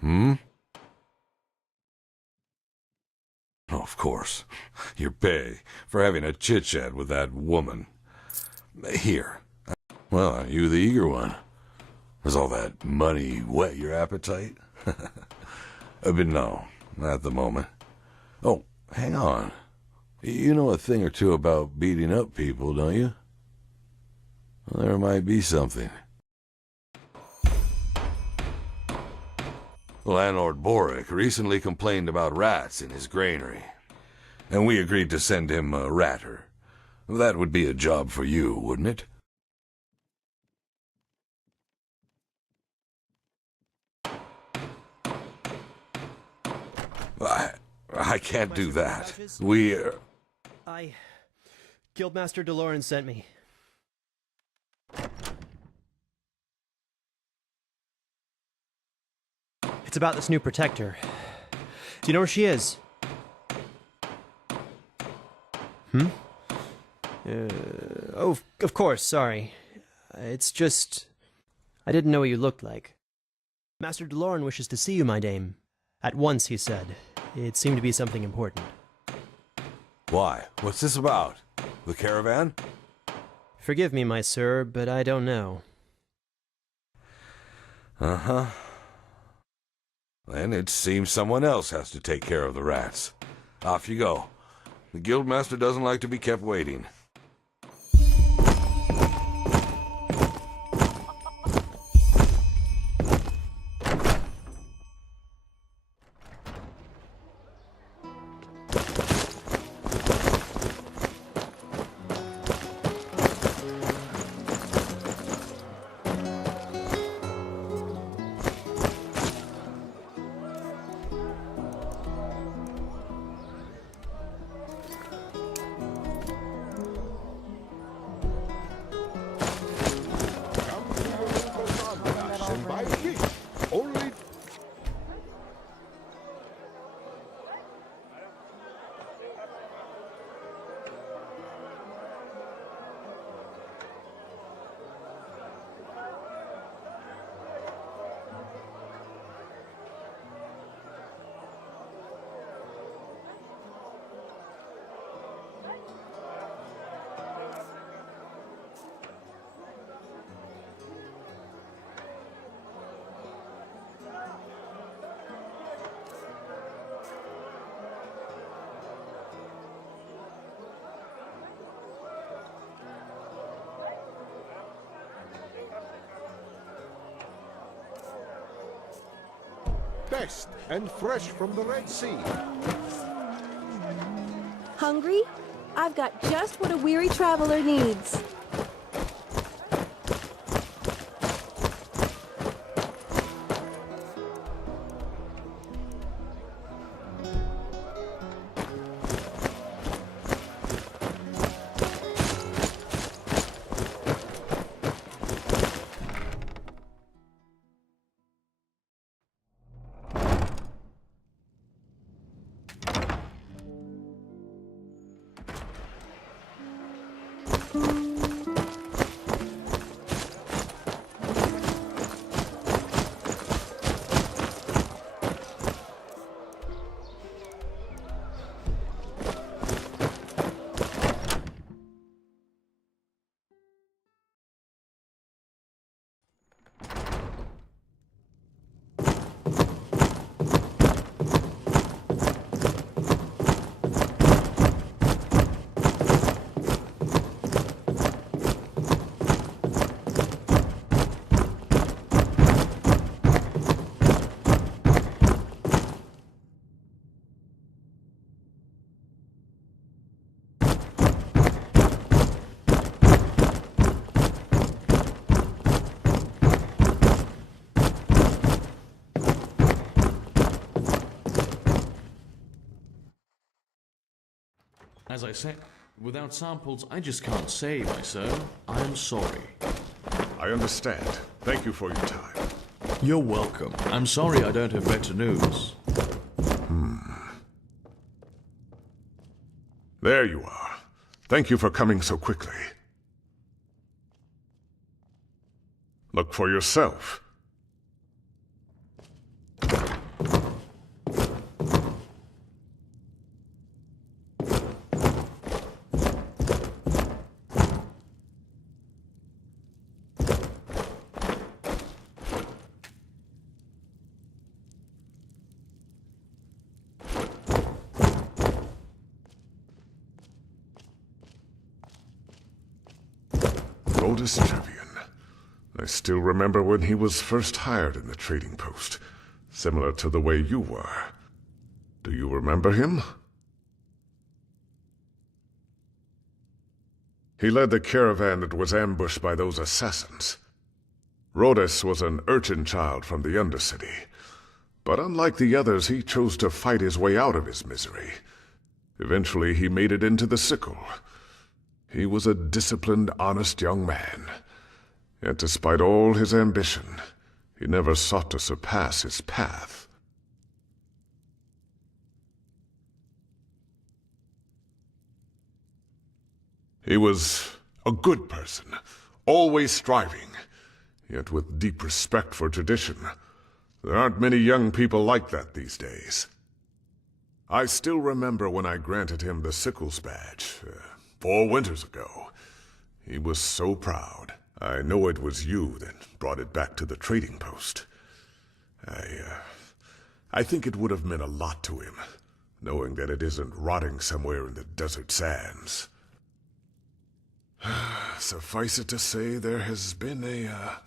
Hmm? Oh, of course. Your pay for having a chit-chat with that woman. Here. Well, are you the eager one? Does all that money whet your appetite? But no, not at the moment. Oh, hang on. You know a thing or two about beating up people, don't you? Well, there might be something. Landlord Boric recently complained about rats in his granary, and we agreed to send him a ratter. That would be a job for you, wouldn't it? I can't do that. Guildmaster DeLorean sent me. It's about this new protector. Do you know where she is? Oh, of course, sorry. It's just... I didn't know what you looked like. Master DeLorean wishes to see you, my dame. At once, he said. It seemed to be something important. Why? What's this about? The caravan? Forgive me, my sir, but I don't know. Uh-huh. Then it seems someone else has to take care of the rats. Off you go. The Guildmaster doesn't like to be kept waiting. best and fresh from the Red Sea. Hungry? I've got just what a weary traveler needs. As I said, without samples, I just can't say, my sir. I am sorry. I understand. Thank you for your time. You're welcome. I'm sorry I don't have better news. There you are. Thank you for coming so quickly. Look for yourself. Oldest Trevian. I still remember when he was first hired in the trading post, similar to the way you were. Do you remember him? He led the caravan that was ambushed by those assassins. Rhodes was an urchin child from the Undercity, but unlike the others, he chose to fight his way out of his misery. Eventually, he made it into the sickle. He was a disciplined, honest young man. Yet despite all his ambition, he never sought to surpass his path. He was a good person, always striving, yet with deep respect for tradition. There aren't many young people like that these days. I still remember when I granted him the Sickles badge, 4 winters ago. He was so proud. I know it was you that brought it back to the trading post. I think it would have meant a lot to him, knowing that it isn't rotting somewhere in the desert sands. Suffice it to say, there has been a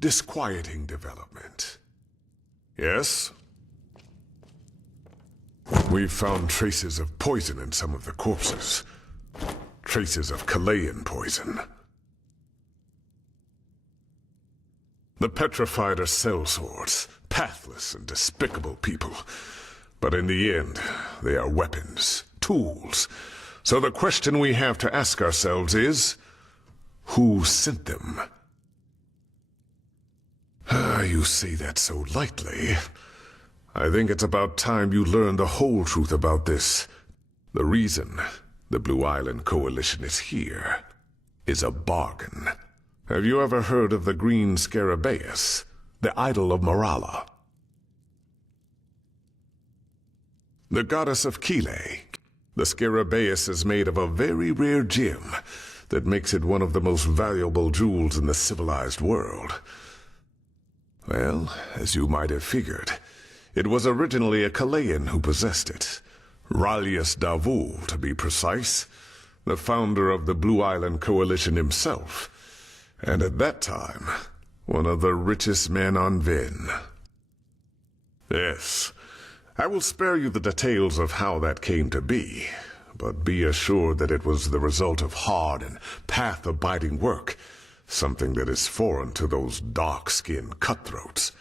disquieting development. Yes? We've found traces of poison in some of the corpses. Traces of Chilean poison. The petrified are sellswords, pathless and despicable people. But in the end, they are weapons, tools. So the question we have to ask ourselves is, who sent them? You say that so lightly. I think it's about time you learn the whole truth about this. The reason the Blue Island Coalition is here is a bargain. Have you ever heard of the Green Scarabaeus, the idol of Morala? The goddess of Chile. The Scarabaeus is made of a very rare gem that makes it one of the most valuable jewels in the civilized world. Well, as you might have figured, it was originally a Chilean who possessed it. Ralius Davul, to be precise, the founder of the Blue Island Coalition himself, and at that time, one of the richest men on Vin. Yes. I will spare you the details of how that came to be, but be assured that it was the result of hard and path-abiding work, something that is foreign to those dark-skinned cutthroats.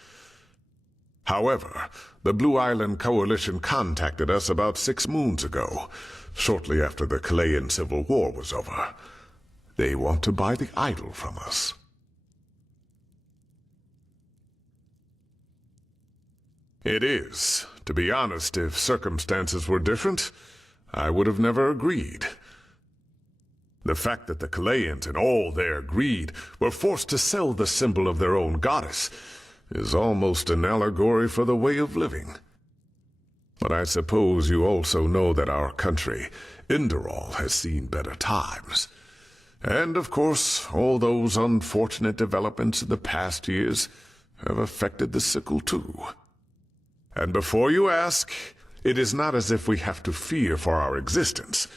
However, the Blue Island Coalition contacted us about 6 moons ago, shortly after the Chilean Civil War was over. They want to buy the idol from us. It is. To be honest, if circumstances were different, I would have never agreed. The fact that the Chileans, in all their greed, were forced to sell the symbol of their own goddess is almost an allegory for the way of living. But I suppose you also know that our country, Enderal, has seen better times. And, of course, all those unfortunate developments in the past years have affected the sickle too. And before you ask, it is not as if we have to fear for our existence.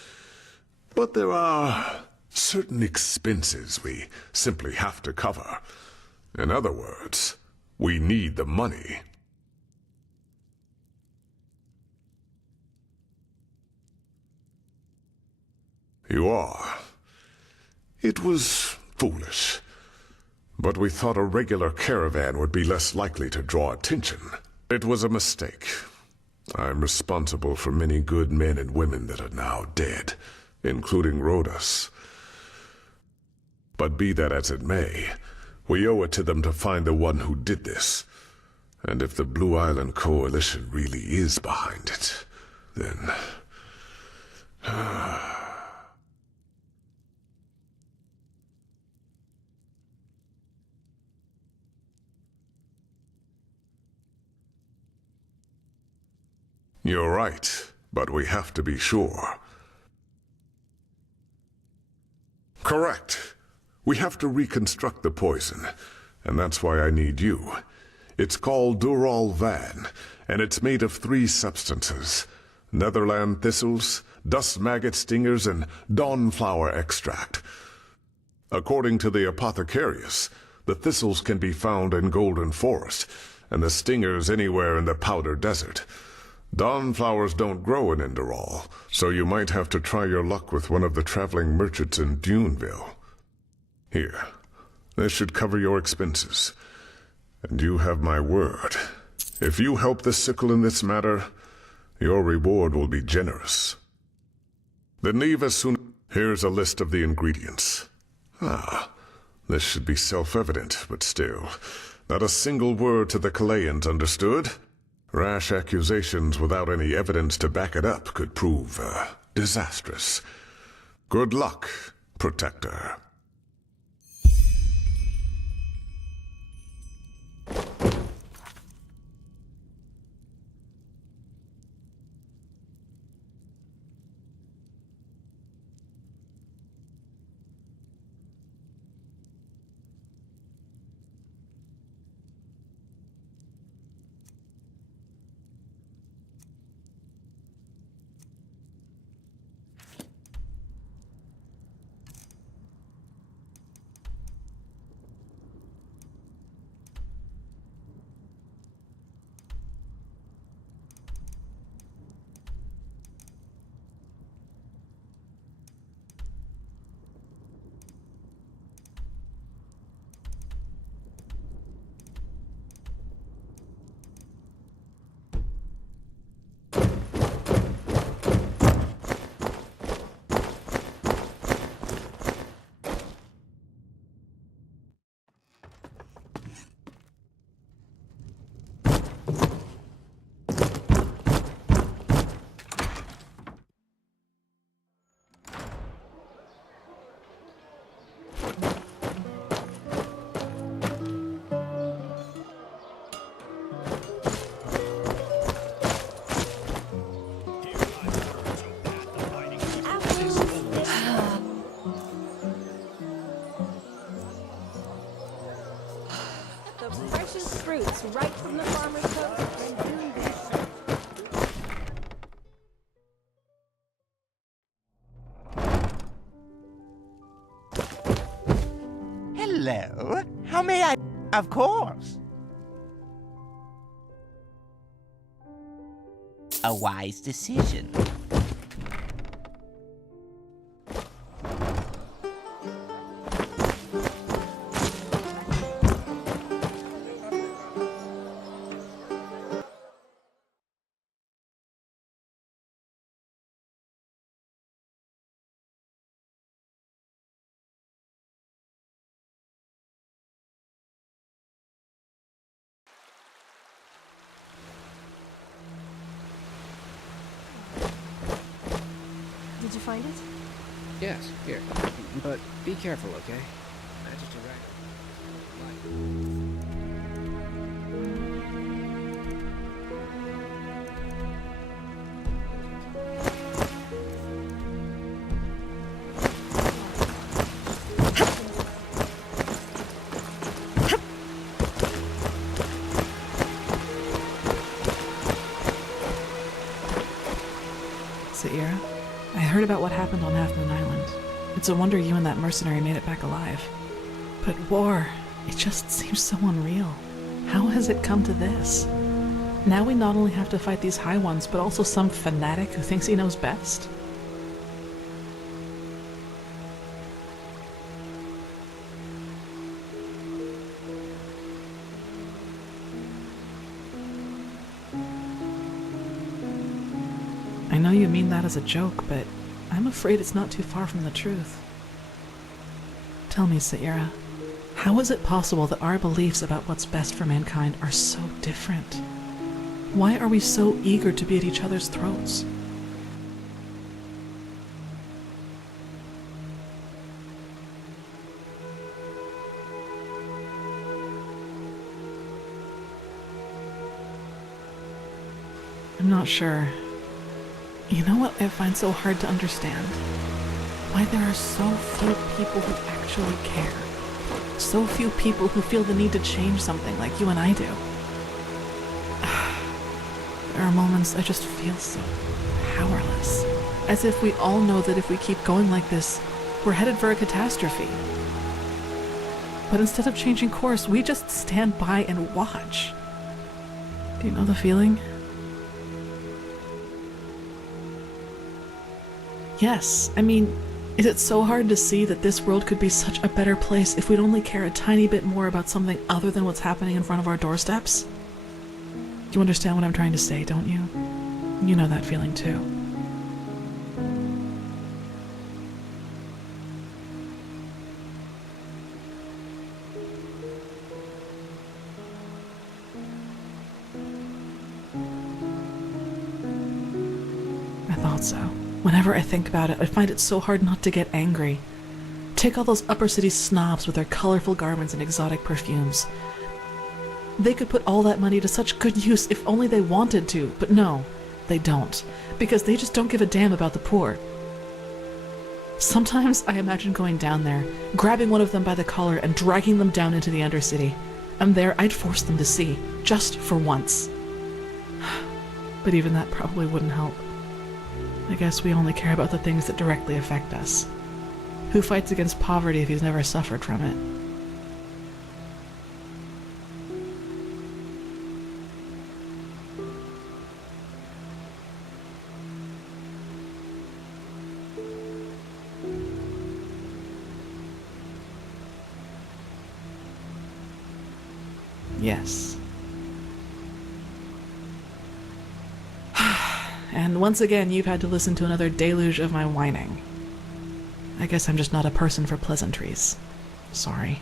But there are certain expenses we simply have to cover. In other words, we need the money. You are. It was foolish. But we thought a regular caravan would be less likely to draw attention. It was a mistake. I'm responsible for many good men and women that are now dead, including Rhodas. But be that as it may, we owe it to them to find the one who did this. And if the Blue Island Coalition really is behind it, then... You're right, but we have to be sure. Correct. We have to reconstruct the poison, and that's why I need you. It's called Dural Van, and it's made of 3 substances: Netherland thistles, dust maggot stingers, and dawnflower extract. According to the apothecarius, the thistles can be found in Golden Forest, and the stingers anywhere in the Powder Desert. Dawnflowers don't grow in Enderal, so you might have to try your luck with one of the traveling merchants in Duneville. Here, this should cover your expenses. And you have my word. If you help the sickle in this matter, your reward will be generous. Then leave as soon... Here's a list of the ingredients. This should be self-evident, but still. Not a single word to the Chileans, understood? Rash accusations without any evidence to back it up could prove, disastrous. Good luck, Protector. Fruits right from the farmer's coast. Hello? How may I... Of course. a wise decision. Did you find it? Yes, here. But be careful, okay? Majesty Sierra, I heard about what happened on Half Moon Island. It's a wonder you and that mercenary made it back alive. But war, it just seems so unreal. How has it come to this? Now we not only have to fight these High Ones, but also some fanatic who thinks he knows best? I know you mean that as a joke, but I'm afraid it's not too far from the truth. Tell me, Sierra, how is it possible that our beliefs about what's best for mankind are so different? Why are we so eager to be at each other's throats? I'm not sure. You know what I find so hard to understand? Why there are so few people who actually care. So few people who feel the need to change something like you and I do. There are moments I just feel so powerless. As if we all know that if we keep going like this, we're headed for a catastrophe. But instead of changing course, we just stand by and watch. Do you know the feeling? Yes, I mean, is it so hard to see that this world could be such a better place if we'd only care a tiny bit more about something other than what's happening in front of our doorsteps? You understand what I'm trying to say, don't you? You know that feeling too. I thought so. Whenever I think about it, I find it so hard not to get angry. Take all those upper city snobs with their colorful garments and exotic perfumes. They could put all that money to such good use if only they wanted to, but no, they don't, because they just don't give a damn about the poor. Sometimes I imagine going down there, grabbing one of them by the collar and dragging them down into the Undercity, and there I'd force them to see, just for once. But even that probably wouldn't help. I guess we only care about the things that directly affect us. Who fights against poverty if he's never suffered from it? Yes. And once again, you've had to listen to another deluge of my whining. I guess I'm just not a person for pleasantries. Sorry.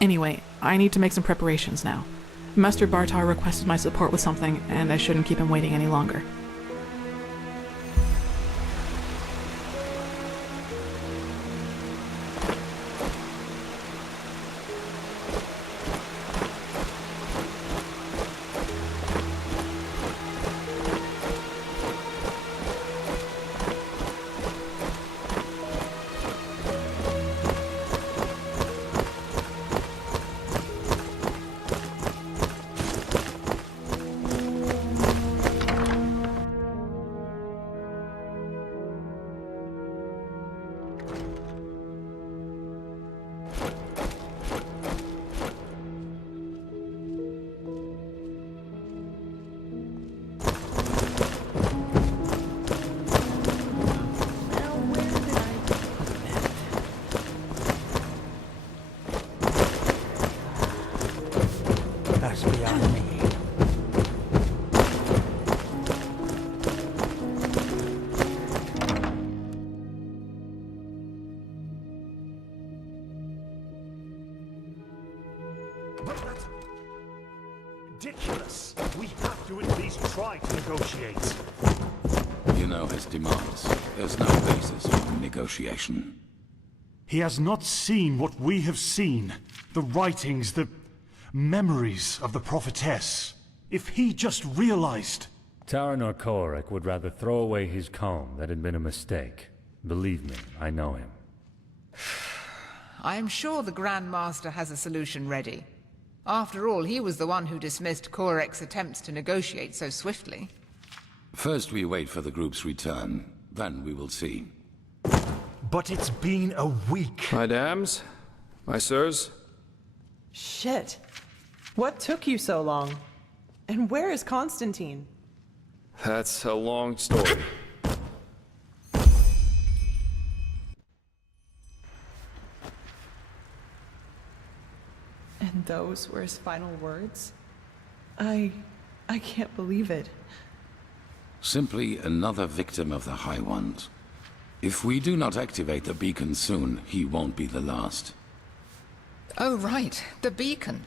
Anyway, I need to make some preparations now. Master Bartar requested my support with something, and I shouldn't keep him waiting any longer. That's beyond me. But that's ridiculous. We have to at least try to negotiate. You know his demands. There's no basis for negotiation. He has not seen what we have seen. The writings, the memories of the prophetess. If he just realized... Taranor Korek would rather throw away his comb that had been a mistake. Believe me, I know him. I am sure the Grand Master has a solution ready. After all, he was the one who dismissed Korek's attempts to negotiate so swiftly. First we wait for the group's return, then we will see. But it's been a week. My dams, my sirs. Shit. What took you so long? And where is Constantine? That's a long story. And those were his final words? I can't believe it. Simply another victim of the High Ones. If we do not activate the beacon soon, he won't be the last. Oh, right. The beacon.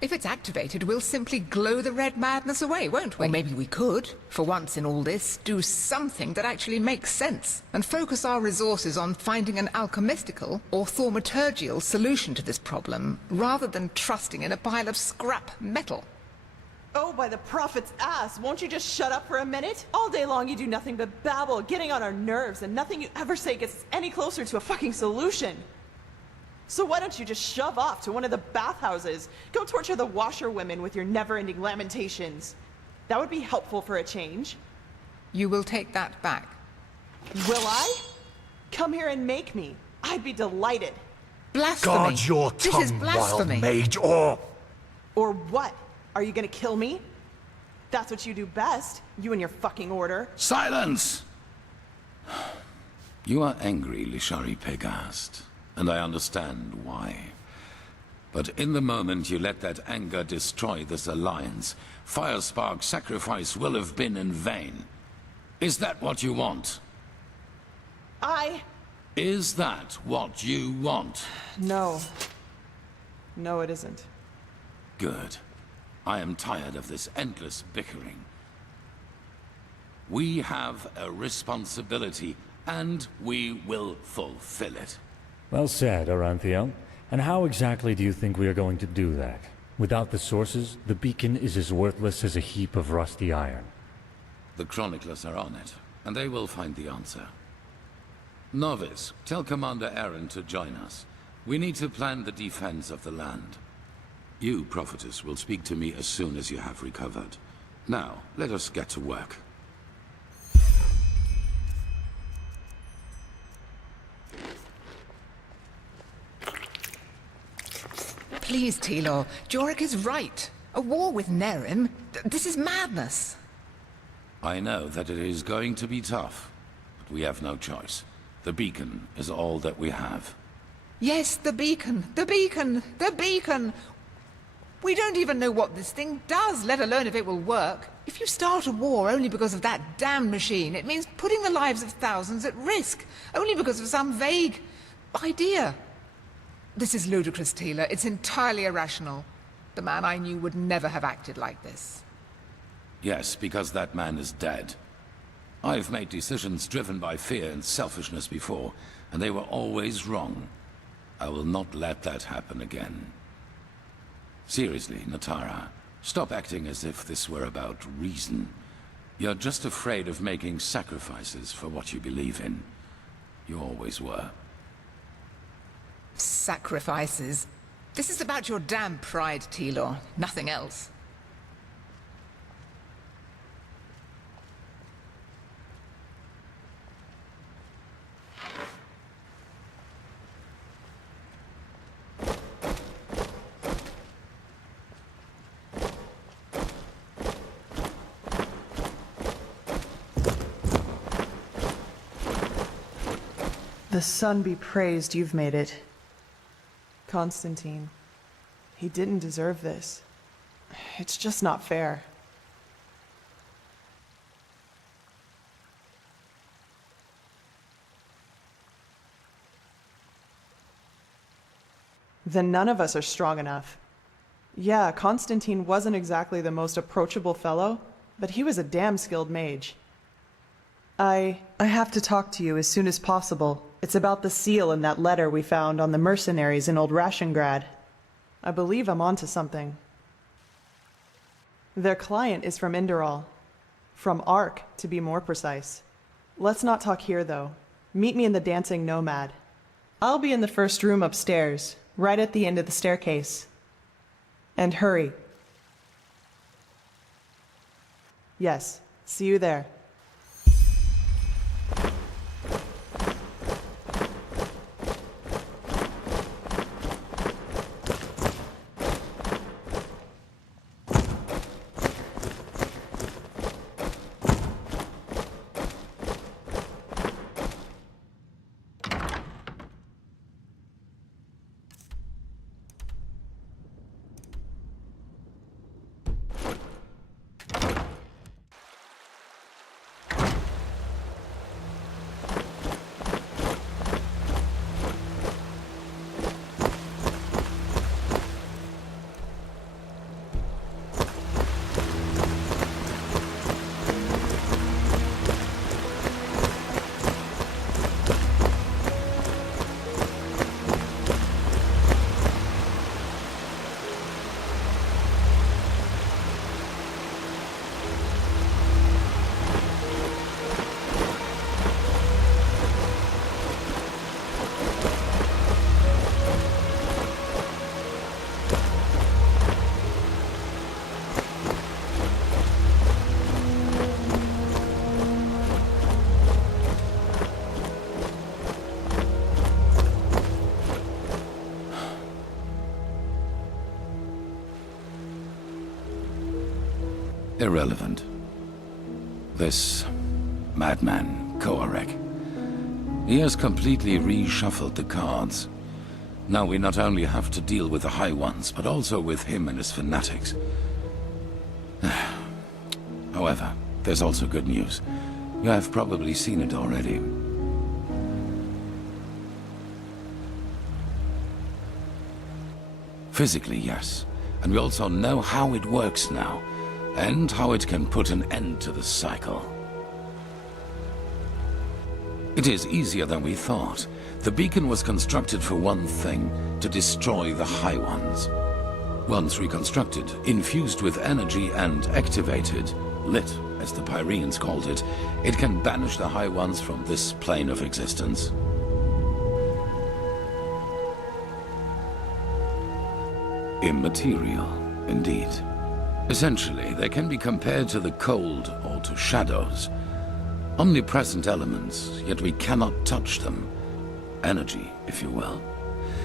If it's activated, we'll simply glow the red madness away, won't we? Or maybe we could, for once in all this, do something that actually makes sense, and focus our resources on finding an alchemistical or thaumaturgical solution to this problem, rather than trusting in a pile of scrap metal. Oh, by the prophet's ass, won't you just shut up for a minute? All day long you do nothing but babble, getting on our nerves, and nothing you ever say gets us any closer to a fucking solution. So why don't you just shove off to one of the bathhouses? Go torture the washerwomen with your never-ending lamentations. That would be helpful for a change. You will take that back. Will I? Come here and make me. I'd be delighted. Blasphemy! Guard your This is tongue, wild blasphemy. mage, or... Or what? Are you gonna kill me? That's what you do best, you and your fucking order. Silence! You are angry, Lishari Pegast, and I understand why. But in the moment you let that anger destroy this alliance, Firespark's sacrifice will have been in vain. Is that what you want? Is that what you want? No. No, it isn't. Good. I am tired of this endless bickering. We have a responsibility, and we will fulfill it. Well said, Oranthiel. And how exactly do you think we are going to do that? Without the sources, the beacon is as worthless as a heap of rusty iron. The chroniclers are on it, and they will find the answer. Novice, tell Commander Aaron to join us. We need to plan the defense of the land. You, Prophetess, will speak to me as soon as you have recovered. Now, let us get to work. Please, Tilor, Jorik is right. A war with Nerim? This is madness. I know that it is going to be tough, but we have no choice. The beacon is all that we have. Yes, the beacon, the beacon, the beacon! We don't even know what this thing does, let alone if it will work. If you start a war only because of that damn machine, it means putting the lives of thousands at risk, only because of some vague idea. This is ludicrous, Tila. It's entirely irrational. The man I knew would never have acted like this. Yes, because that man is dead. I've made decisions driven by fear and selfishness before, and they were always wrong. I will not let that happen again. Seriously, Natara, stop acting as if this were about reason. You're just afraid of making sacrifices for what you believe in. You always were. Sacrifices? This is about your damn pride, Tilor. Nothing else. The sun be praised you've made it. Constantine. He didn't deserve this. It's just not fair. Then none of us are strong enough. Yeah, Constantine wasn't exactly the most approachable fellow, but he was a damn skilled mage. I have to talk to you as soon as possible. It's about the seal in that letter we found on the mercenaries in Old Rashengrad. I believe I'm onto something. Their client is from Enderal. From Ark, to be more precise. Let's not talk here, though. Meet me in the Dancing Nomad. I'll be in the first room upstairs, right at the end of the staircase. And hurry. Yes, see you there. Irrelevant. This madman, Koarek. He has completely reshuffled the cards. Now we not only have to deal with the High Ones, but also with him and his fanatics. However, there's also good news. You have probably seen it already. Physically, yes. And we also know how it works now, and how it can put an end to the cycle. It is easier than we thought. The beacon was constructed for one thing, to destroy the High Ones. Once reconstructed, infused with energy and activated, lit, as the Pyreans called it, it can banish the High Ones from this plane of existence. Immaterial, indeed. Essentially, they can be compared to the cold or to shadows. Omnipresent elements, yet we cannot touch them. Energy, if you will.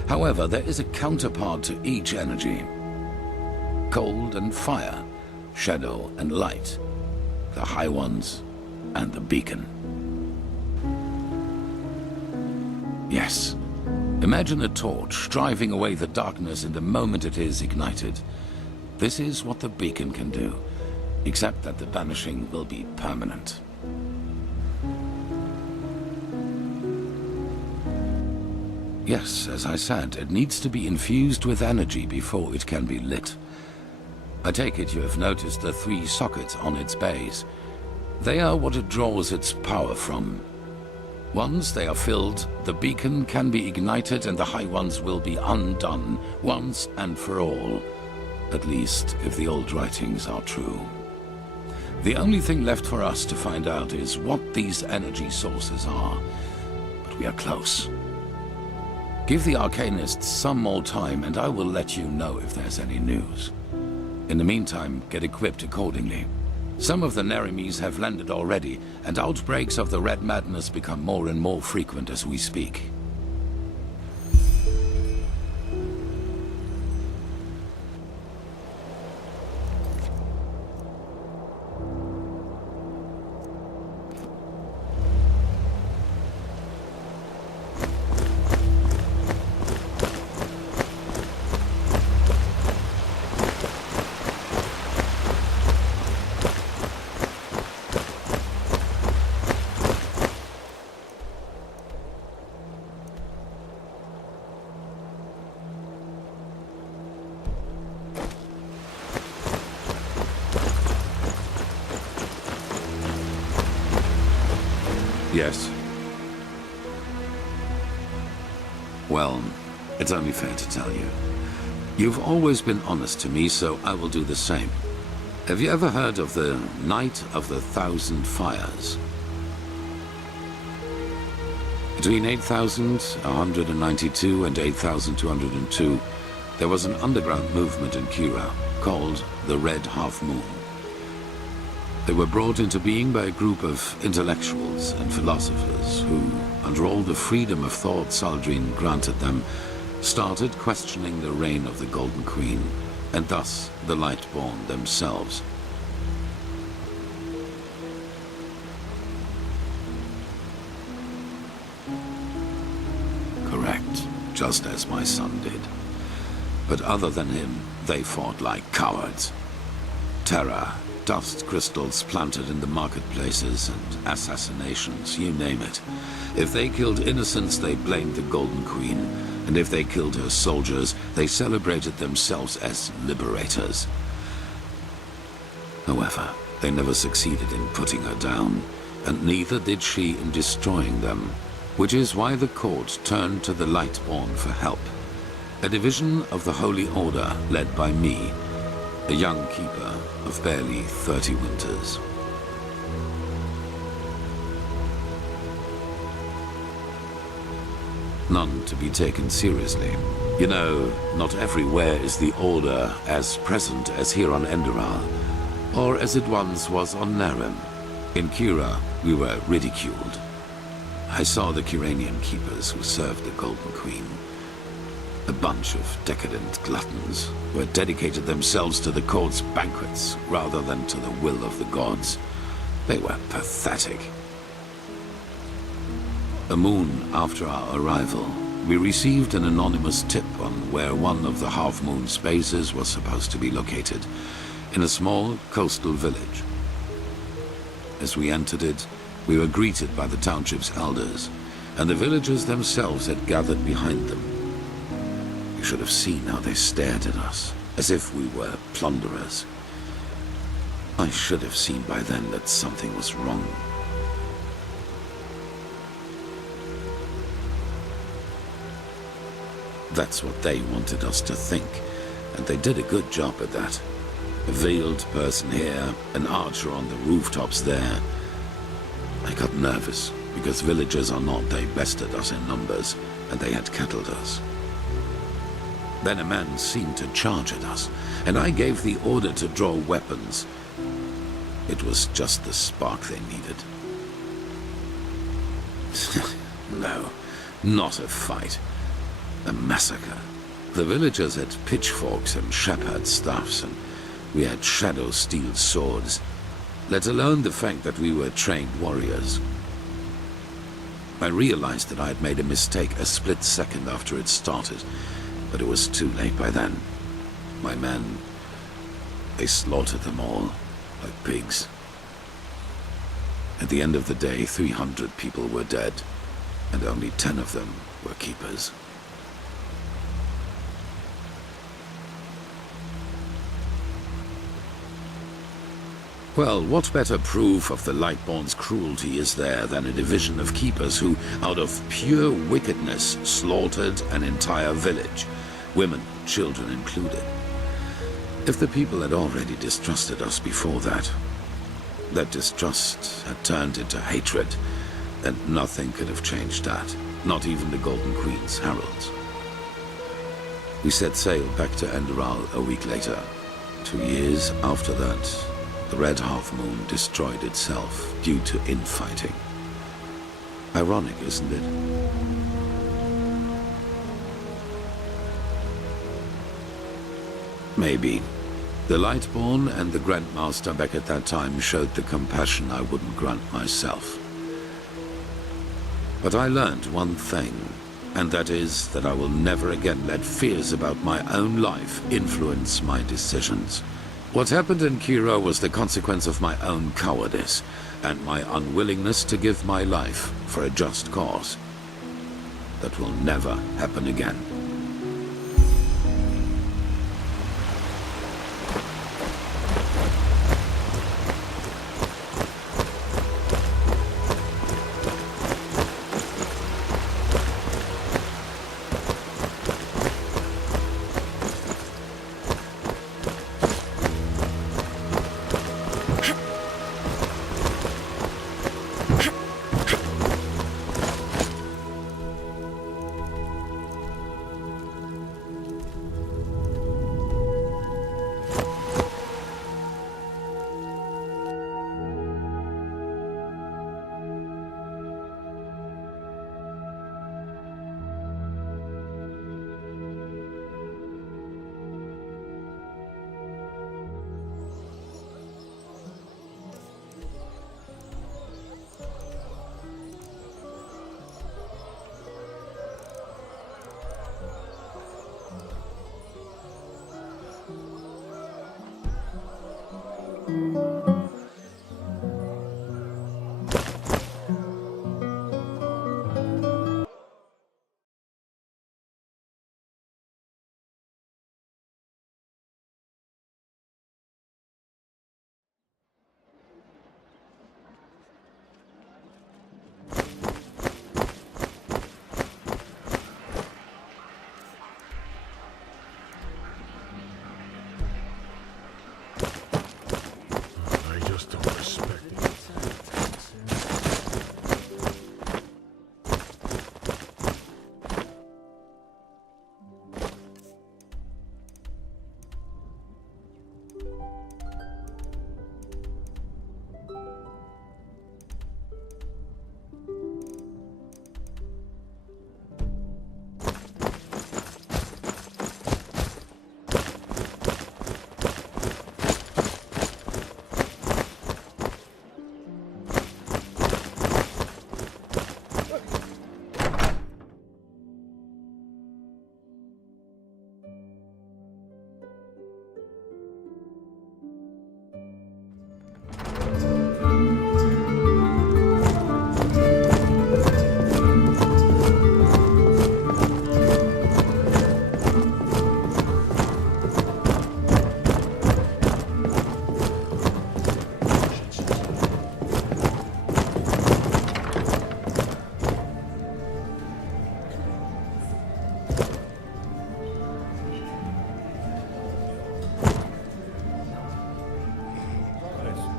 However, there is a counterpart to each energy. Cold and fire, shadow and light, the High Ones and the beacon. Yes. Imagine a torch driving away the darkness in the moment it is ignited. This is what the beacon can do, except that the banishing will be permanent. Yes, as I said, it needs to be infused with energy before it can be lit. I take it you have noticed the 3 sockets on its base. They are what it draws its power from. Once they are filled, the beacon can be ignited and the High Ones will be undone, once and for all. At least, if the old writings are true. The only thing left for us to find out is what these energy sources are. But we are close. Give the Arcanists some more time and I will let you know if there's any news. In the meantime, get equipped accordingly. Some of the Neremes have landed already, and outbreaks of the Red Madness become more and more frequent as we speak. Yes. Well, it's only fair to tell you. You've always been honest to me, so I will do the same. Have you ever heard of the Night of the 1,000 Fires? Between 8,192 and 8,202, there was an underground movement in Kira called the Red Half Moon. They were brought into being by a group of intellectuals and philosophers who, under all the freedom of thought Saldrine granted them, started questioning the reign of the Golden Queen, and thus the Lightborn themselves. Correct, just as my son did. But other than him, they fought like cowards. Terror, dust crystals planted in the marketplaces, and assassinations, you name it. If they killed innocents, they blamed the Golden Queen, and if they killed her soldiers, they celebrated themselves as liberators. However, they never succeeded in putting her down, and neither did she in destroying them, which is why the court turned to the Lightborn for help. A division of the Holy Order led by me, a young keeper of barely 30 winters. None to be taken seriously. You know, not everywhere is the Order as present as here on Enderal, or as it once was on Narim. In Kira, we were ridiculed. I saw the Kiranian keepers who served the Golden Queen. A bunch of decadent gluttons who had dedicated themselves to the court's banquets rather than to the will of the gods. They were pathetic. A moon after our arrival, we received an anonymous tip on where one of the half-moon's bases was supposed to be located, in a small coastal village. As we entered it, we were greeted by the township's elders, and the villagers themselves had gathered behind them. You should have seen how they stared at us, as if we were plunderers. I should have seen by then that something was wrong. That's what they wanted us to think, and they did a good job at that. A veiled person here, an archer on the rooftops there. I got nervous, because villagers or not, they bested us in numbers, and they had kettled us. Then a man seemed to charge at us, and I gave the order to draw weapons. It was just the spark they needed. No, not a fight. A massacre. The villagers had pitchforks and shepherd staffs, and we had shadow steel swords, let alone the fact that we were trained warriors. I realized that I had made a mistake a split second after it started, but it was too late by then. My men, they slaughtered them all, like pigs. At the end of the day, 300 people were dead, and only 10 of them were keepers. Well, what better proof of the Lightborn's cruelty is there than a division of keepers who, out of pure wickedness, slaughtered an entire village, women, children included. If the people had already distrusted us before that, that distrust had turned into hatred, and nothing could have changed that, not even the Golden Queen's heralds. We set sail back to Enderal a week later. 2 years after that, the Red Half-Moon destroyed itself due to infighting. Ironic, isn't it? Maybe. The Lightborn and the Grandmaster back at that time showed the compassion I wouldn't grant myself. But I learned one thing, and that is that I will never again let fears about my own life influence my decisions. What happened in Kira was the consequence of my own cowardice, and my unwillingness to give my life for a just cause. That will never happen again.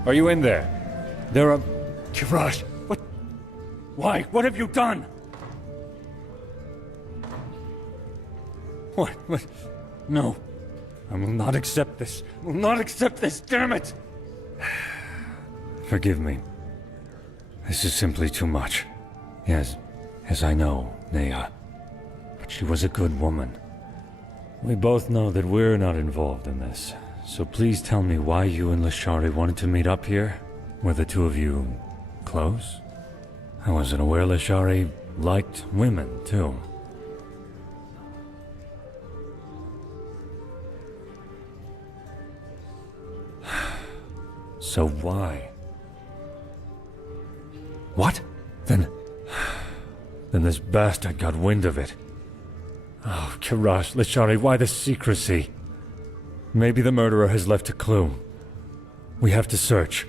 Are you in there? There are... Kirash, what? Why? What have you done? What? No. I will not accept this. I will not accept this, damn it! Forgive me. This is simply too much. Yes, I know, Nea. But she was a good woman. We both know that we're not involved in this. So please tell me why you and Lashari wanted to meet up here? Were the two of you close? I wasn't aware Lashari liked women, too. So why? What? Then this bastard got wind of it. Oh, Kirash, Lashari, why the secrecy? Maybe the murderer has left a clue. We have to search.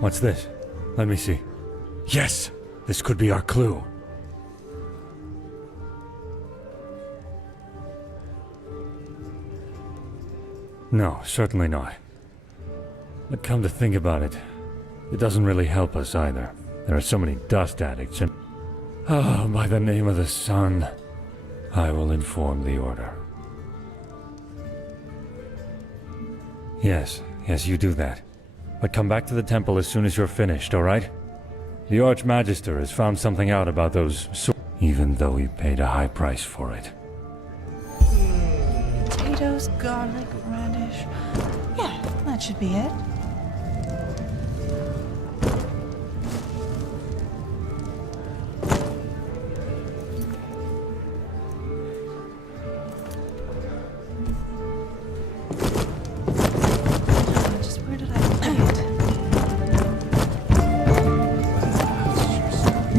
What's this? Let me see. Yes! This could be our clue. No, certainly not. But come to think about it, it doesn't really help us either. There are so many dust addicts and... Oh, by the name of the sun, I will inform the Order. Yes, you do that. But come back to the temple as soon as you're finished, alright? The Archmagister has found something out about those even though he paid a high price for it. Potatoes, garlic, radish. Yeah, that should be it.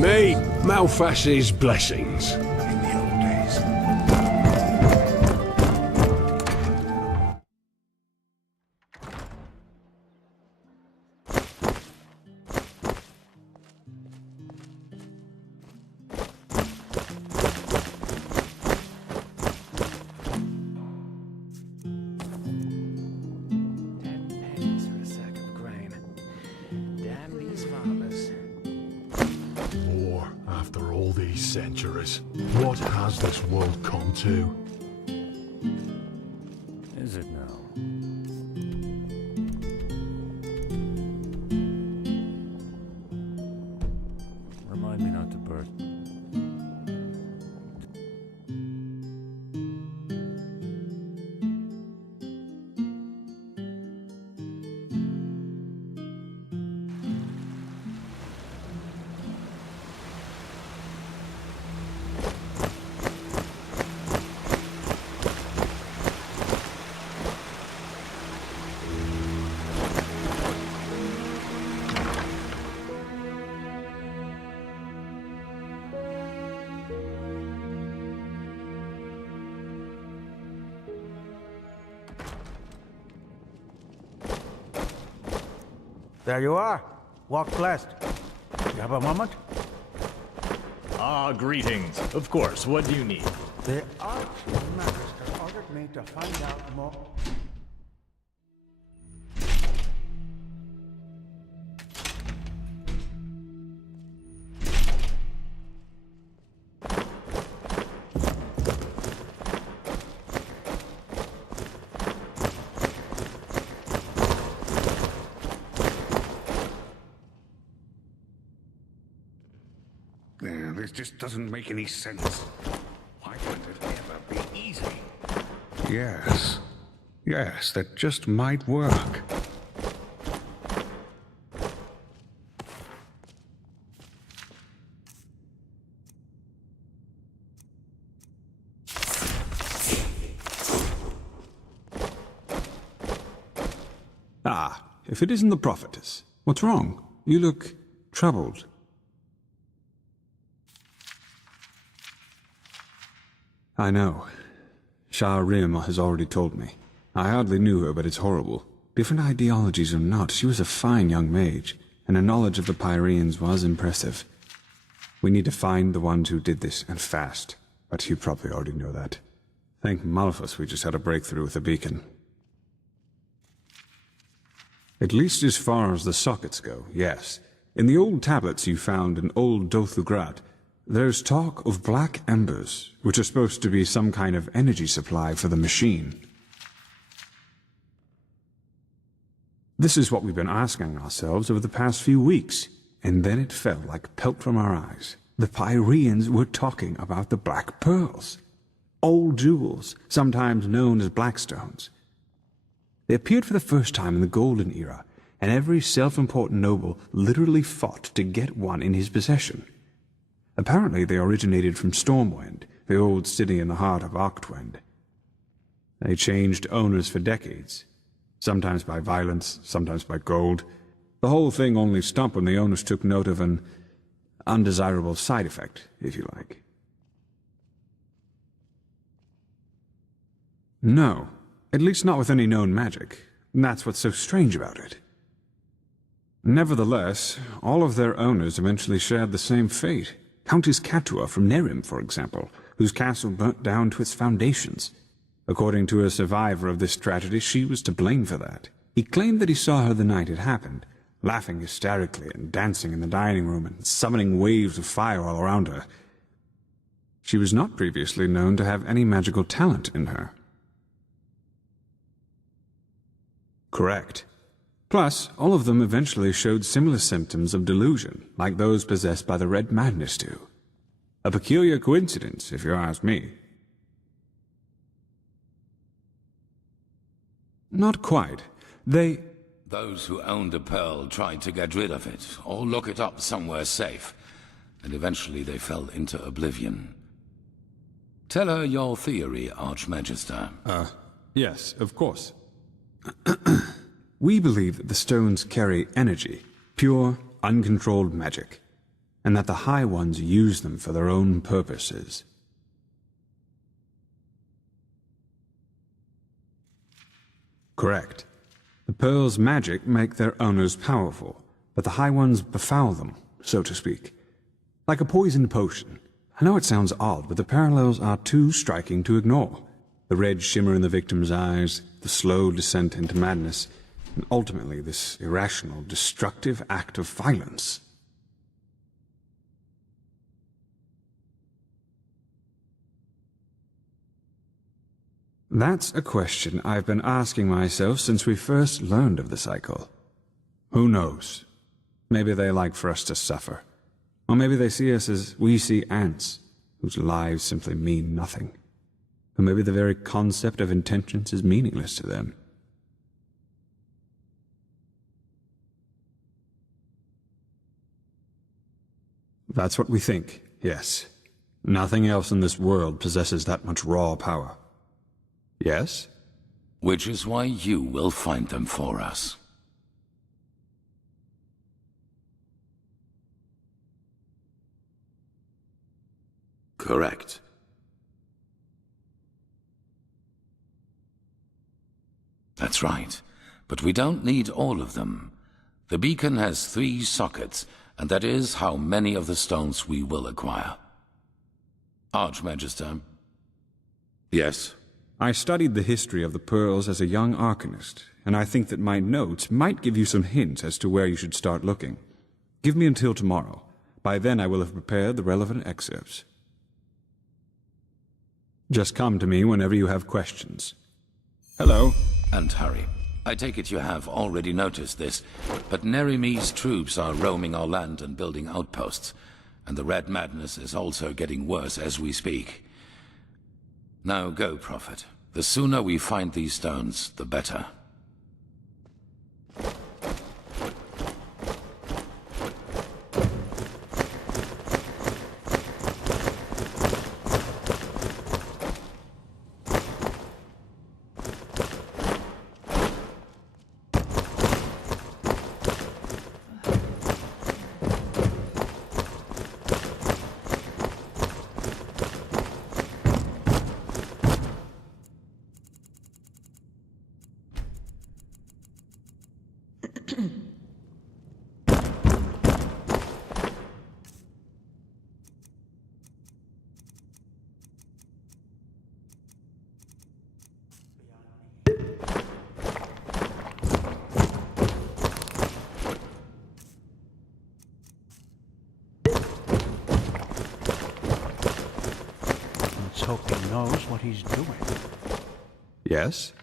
May Malphas's blessings. Damn these farmers. War after all these centuries. What has this world come to? Is it now? Remind me not to burst. There you are. Walk blessed. You have a moment? Ah, greetings. Of course, what do you need? The Archmaster ordered me to find out more. This just doesn't make any sense. Why can't it ever be easy? Yes. Yes, that just might work. Ah, if it isn't the prophetess. What's wrong? You look troubled. I know. ARJARIM has already told me. I hardly knew her, but it's horrible. Different ideologies or not, she was a fine young mage, and her knowledge of the Pyreans was impressive. We need to find the ones who did this, and fast. But you probably already know that. Thank Malphus we just had a breakthrough with the beacon. At least as far as the sockets go, yes. In the old tablets you found in Old Dothugrad, there's talk of black embers, which are supposed to be some kind of energy supply for the machine. This is what we've been asking ourselves over the past few weeks, and then it fell like pelt from our eyes. The Pyreans were talking about the Black Pearls. Old jewels, sometimes known as Blackstones. They appeared for the first time in the Golden Era, and every self-important noble literally fought to get one in his possession. Apparently they originated from Stormwind, the old city in the heart of Octwind. They changed owners for decades, sometimes by violence, sometimes by gold. The whole thing only stopped when the owners took note of an undesirable side effect, if you like. No, at least not with any known magic. That's what's so strange about it. Nevertheless, all of their owners eventually shared the same fate. Countess Catua from Nerim, for example, whose castle burnt down to its foundations. According to a survivor of this tragedy, she was to blame for that. He claimed that he saw her the night it happened, laughing hysterically and dancing in the dining room and summoning waves of fire all around her. She was not previously known to have any magical talent in her. Correct. Plus, all of them eventually showed similar symptoms of delusion, like those possessed by the Red Madness do. A peculiar coincidence, if you ask me. Not quite. Those who owned a pearl tried to get rid of it, or look it up somewhere safe, and eventually they fell into oblivion. Tell her your theory, Archmagister. Yes, of course. We believe that the stones carry energy, pure, uncontrolled magic, and that the High Ones use them for their own purposes. Correct. The pearls' magic make their owners powerful, but the High Ones befoul them, so to speak. Like a poisoned potion. I know it sounds odd, but the parallels are too striking to ignore. The red shimmer in the victim's eyes, the slow descent into madness. And ultimately, this irrational, destructive act of violence. That's a question I've been asking myself since we first learned of the cycle. Who knows? Maybe they like for us to suffer. Or maybe they see us as we see ants, whose lives simply mean nothing. Or maybe the very concept of intentions is meaningless to them. That's what we think, yes. Nothing else in this world possesses that much raw power. Yes? Which is why you will find them for us. Correct. That's right. But we don't need all of them. The beacon has 3 sockets, and that is how many of the stones we will acquire. Archmagister. Yes? I studied the history of the pearls as a young arcanist, and I think that my notes might give you some hints as to where you should start looking. Give me until tomorrow. By then I will have prepared the relevant excerpts. Just come to me whenever you have questions. Hello. And hurry. I take it you have already noticed this, but Nerimi's troops are roaming our land and building outposts, and the Red Madness is also getting worse as we speak. Now go, Prophet. The sooner we find these stones, the better. Let's hope he knows what he's doing. Yes?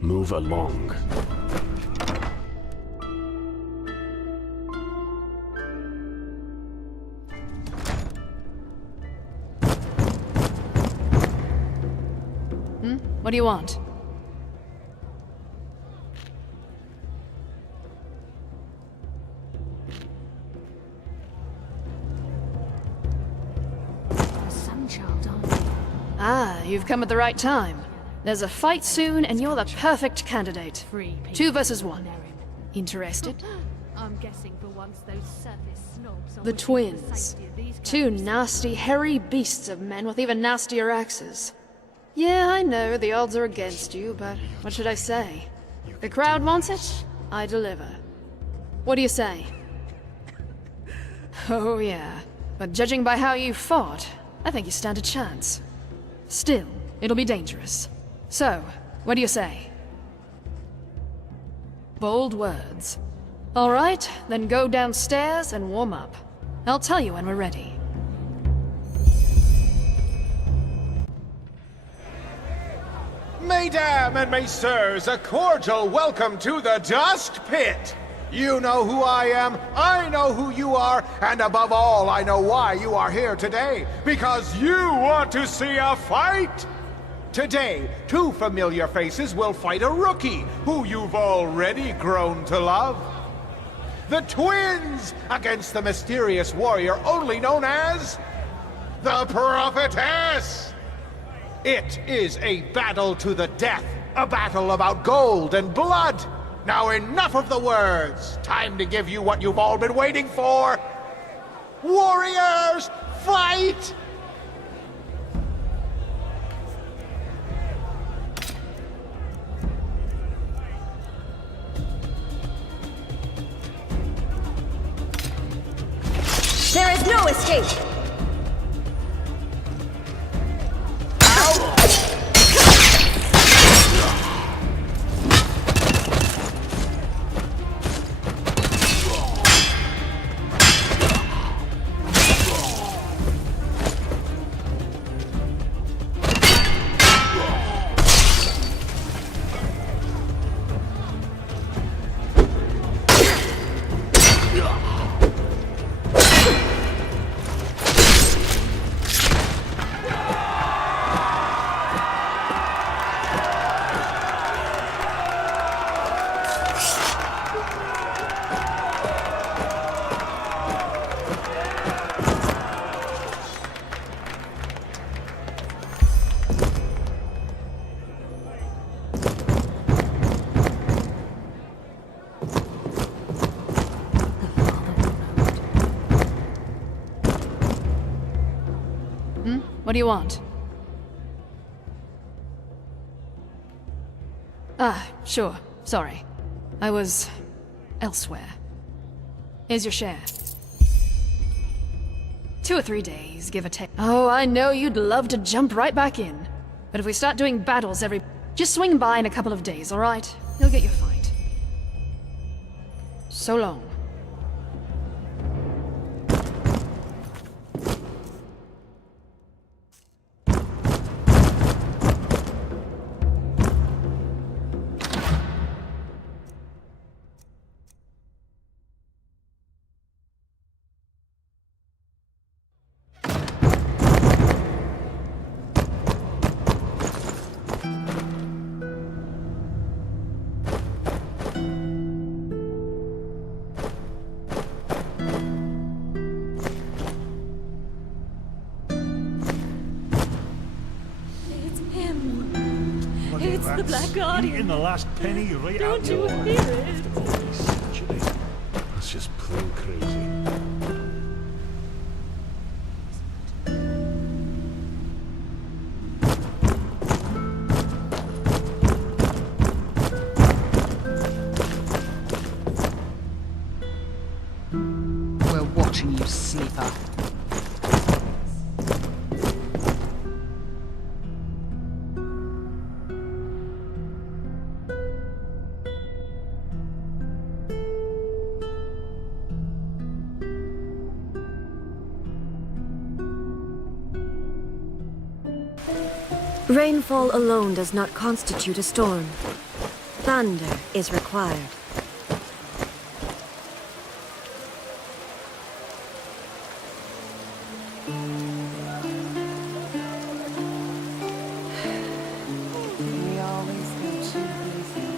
Move along. What do you want? Ah, you've come at the right time. There's a fight soon, and you're the perfect candidate. 2 versus 1. Interested? I'm guessing for once those surface snobs The twins. 2 nasty, hairy beasts of men with even nastier axes. Yeah, I know, the odds are against you, but what should I say? The crowd wants it, I deliver. What do you say? Oh yeah, But judging by how you fought, I think you stand a chance. Still, it'll be dangerous. So, what do you say? Bold words. All right, then go downstairs and warm up. I'll tell you when we're ready. Mesdames and messieurs, a cordial welcome to the Dust Pit! You know who I am, I know who you are, and above all, I know why you are here today. Because you want to see a fight! Today, two familiar faces will fight a rookie who you've already grown to love. The twins against the mysterious warrior only known as the Prophetess! It is a battle to the death, a battle about gold and blood. Now enough of the words. Time to give you what you've all been waiting for. Warriors, fight! There is no escape! What do you want? Ah, sure. Sorry. I was elsewhere. Here's your share. 2 or 3 days, give or take. Oh, I know you'd love to jump right back in. But if we start doing battles every... Just swing by in a couple of days, alright? You'll get your fight. So long. It's the Black Guardian. In the last penny right out Don't you your hear it? Essentially, that's just plain crazy. We're watching you, sleeper. Rainfall alone does not constitute a storm. Thunder is required. We always get too busy.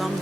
some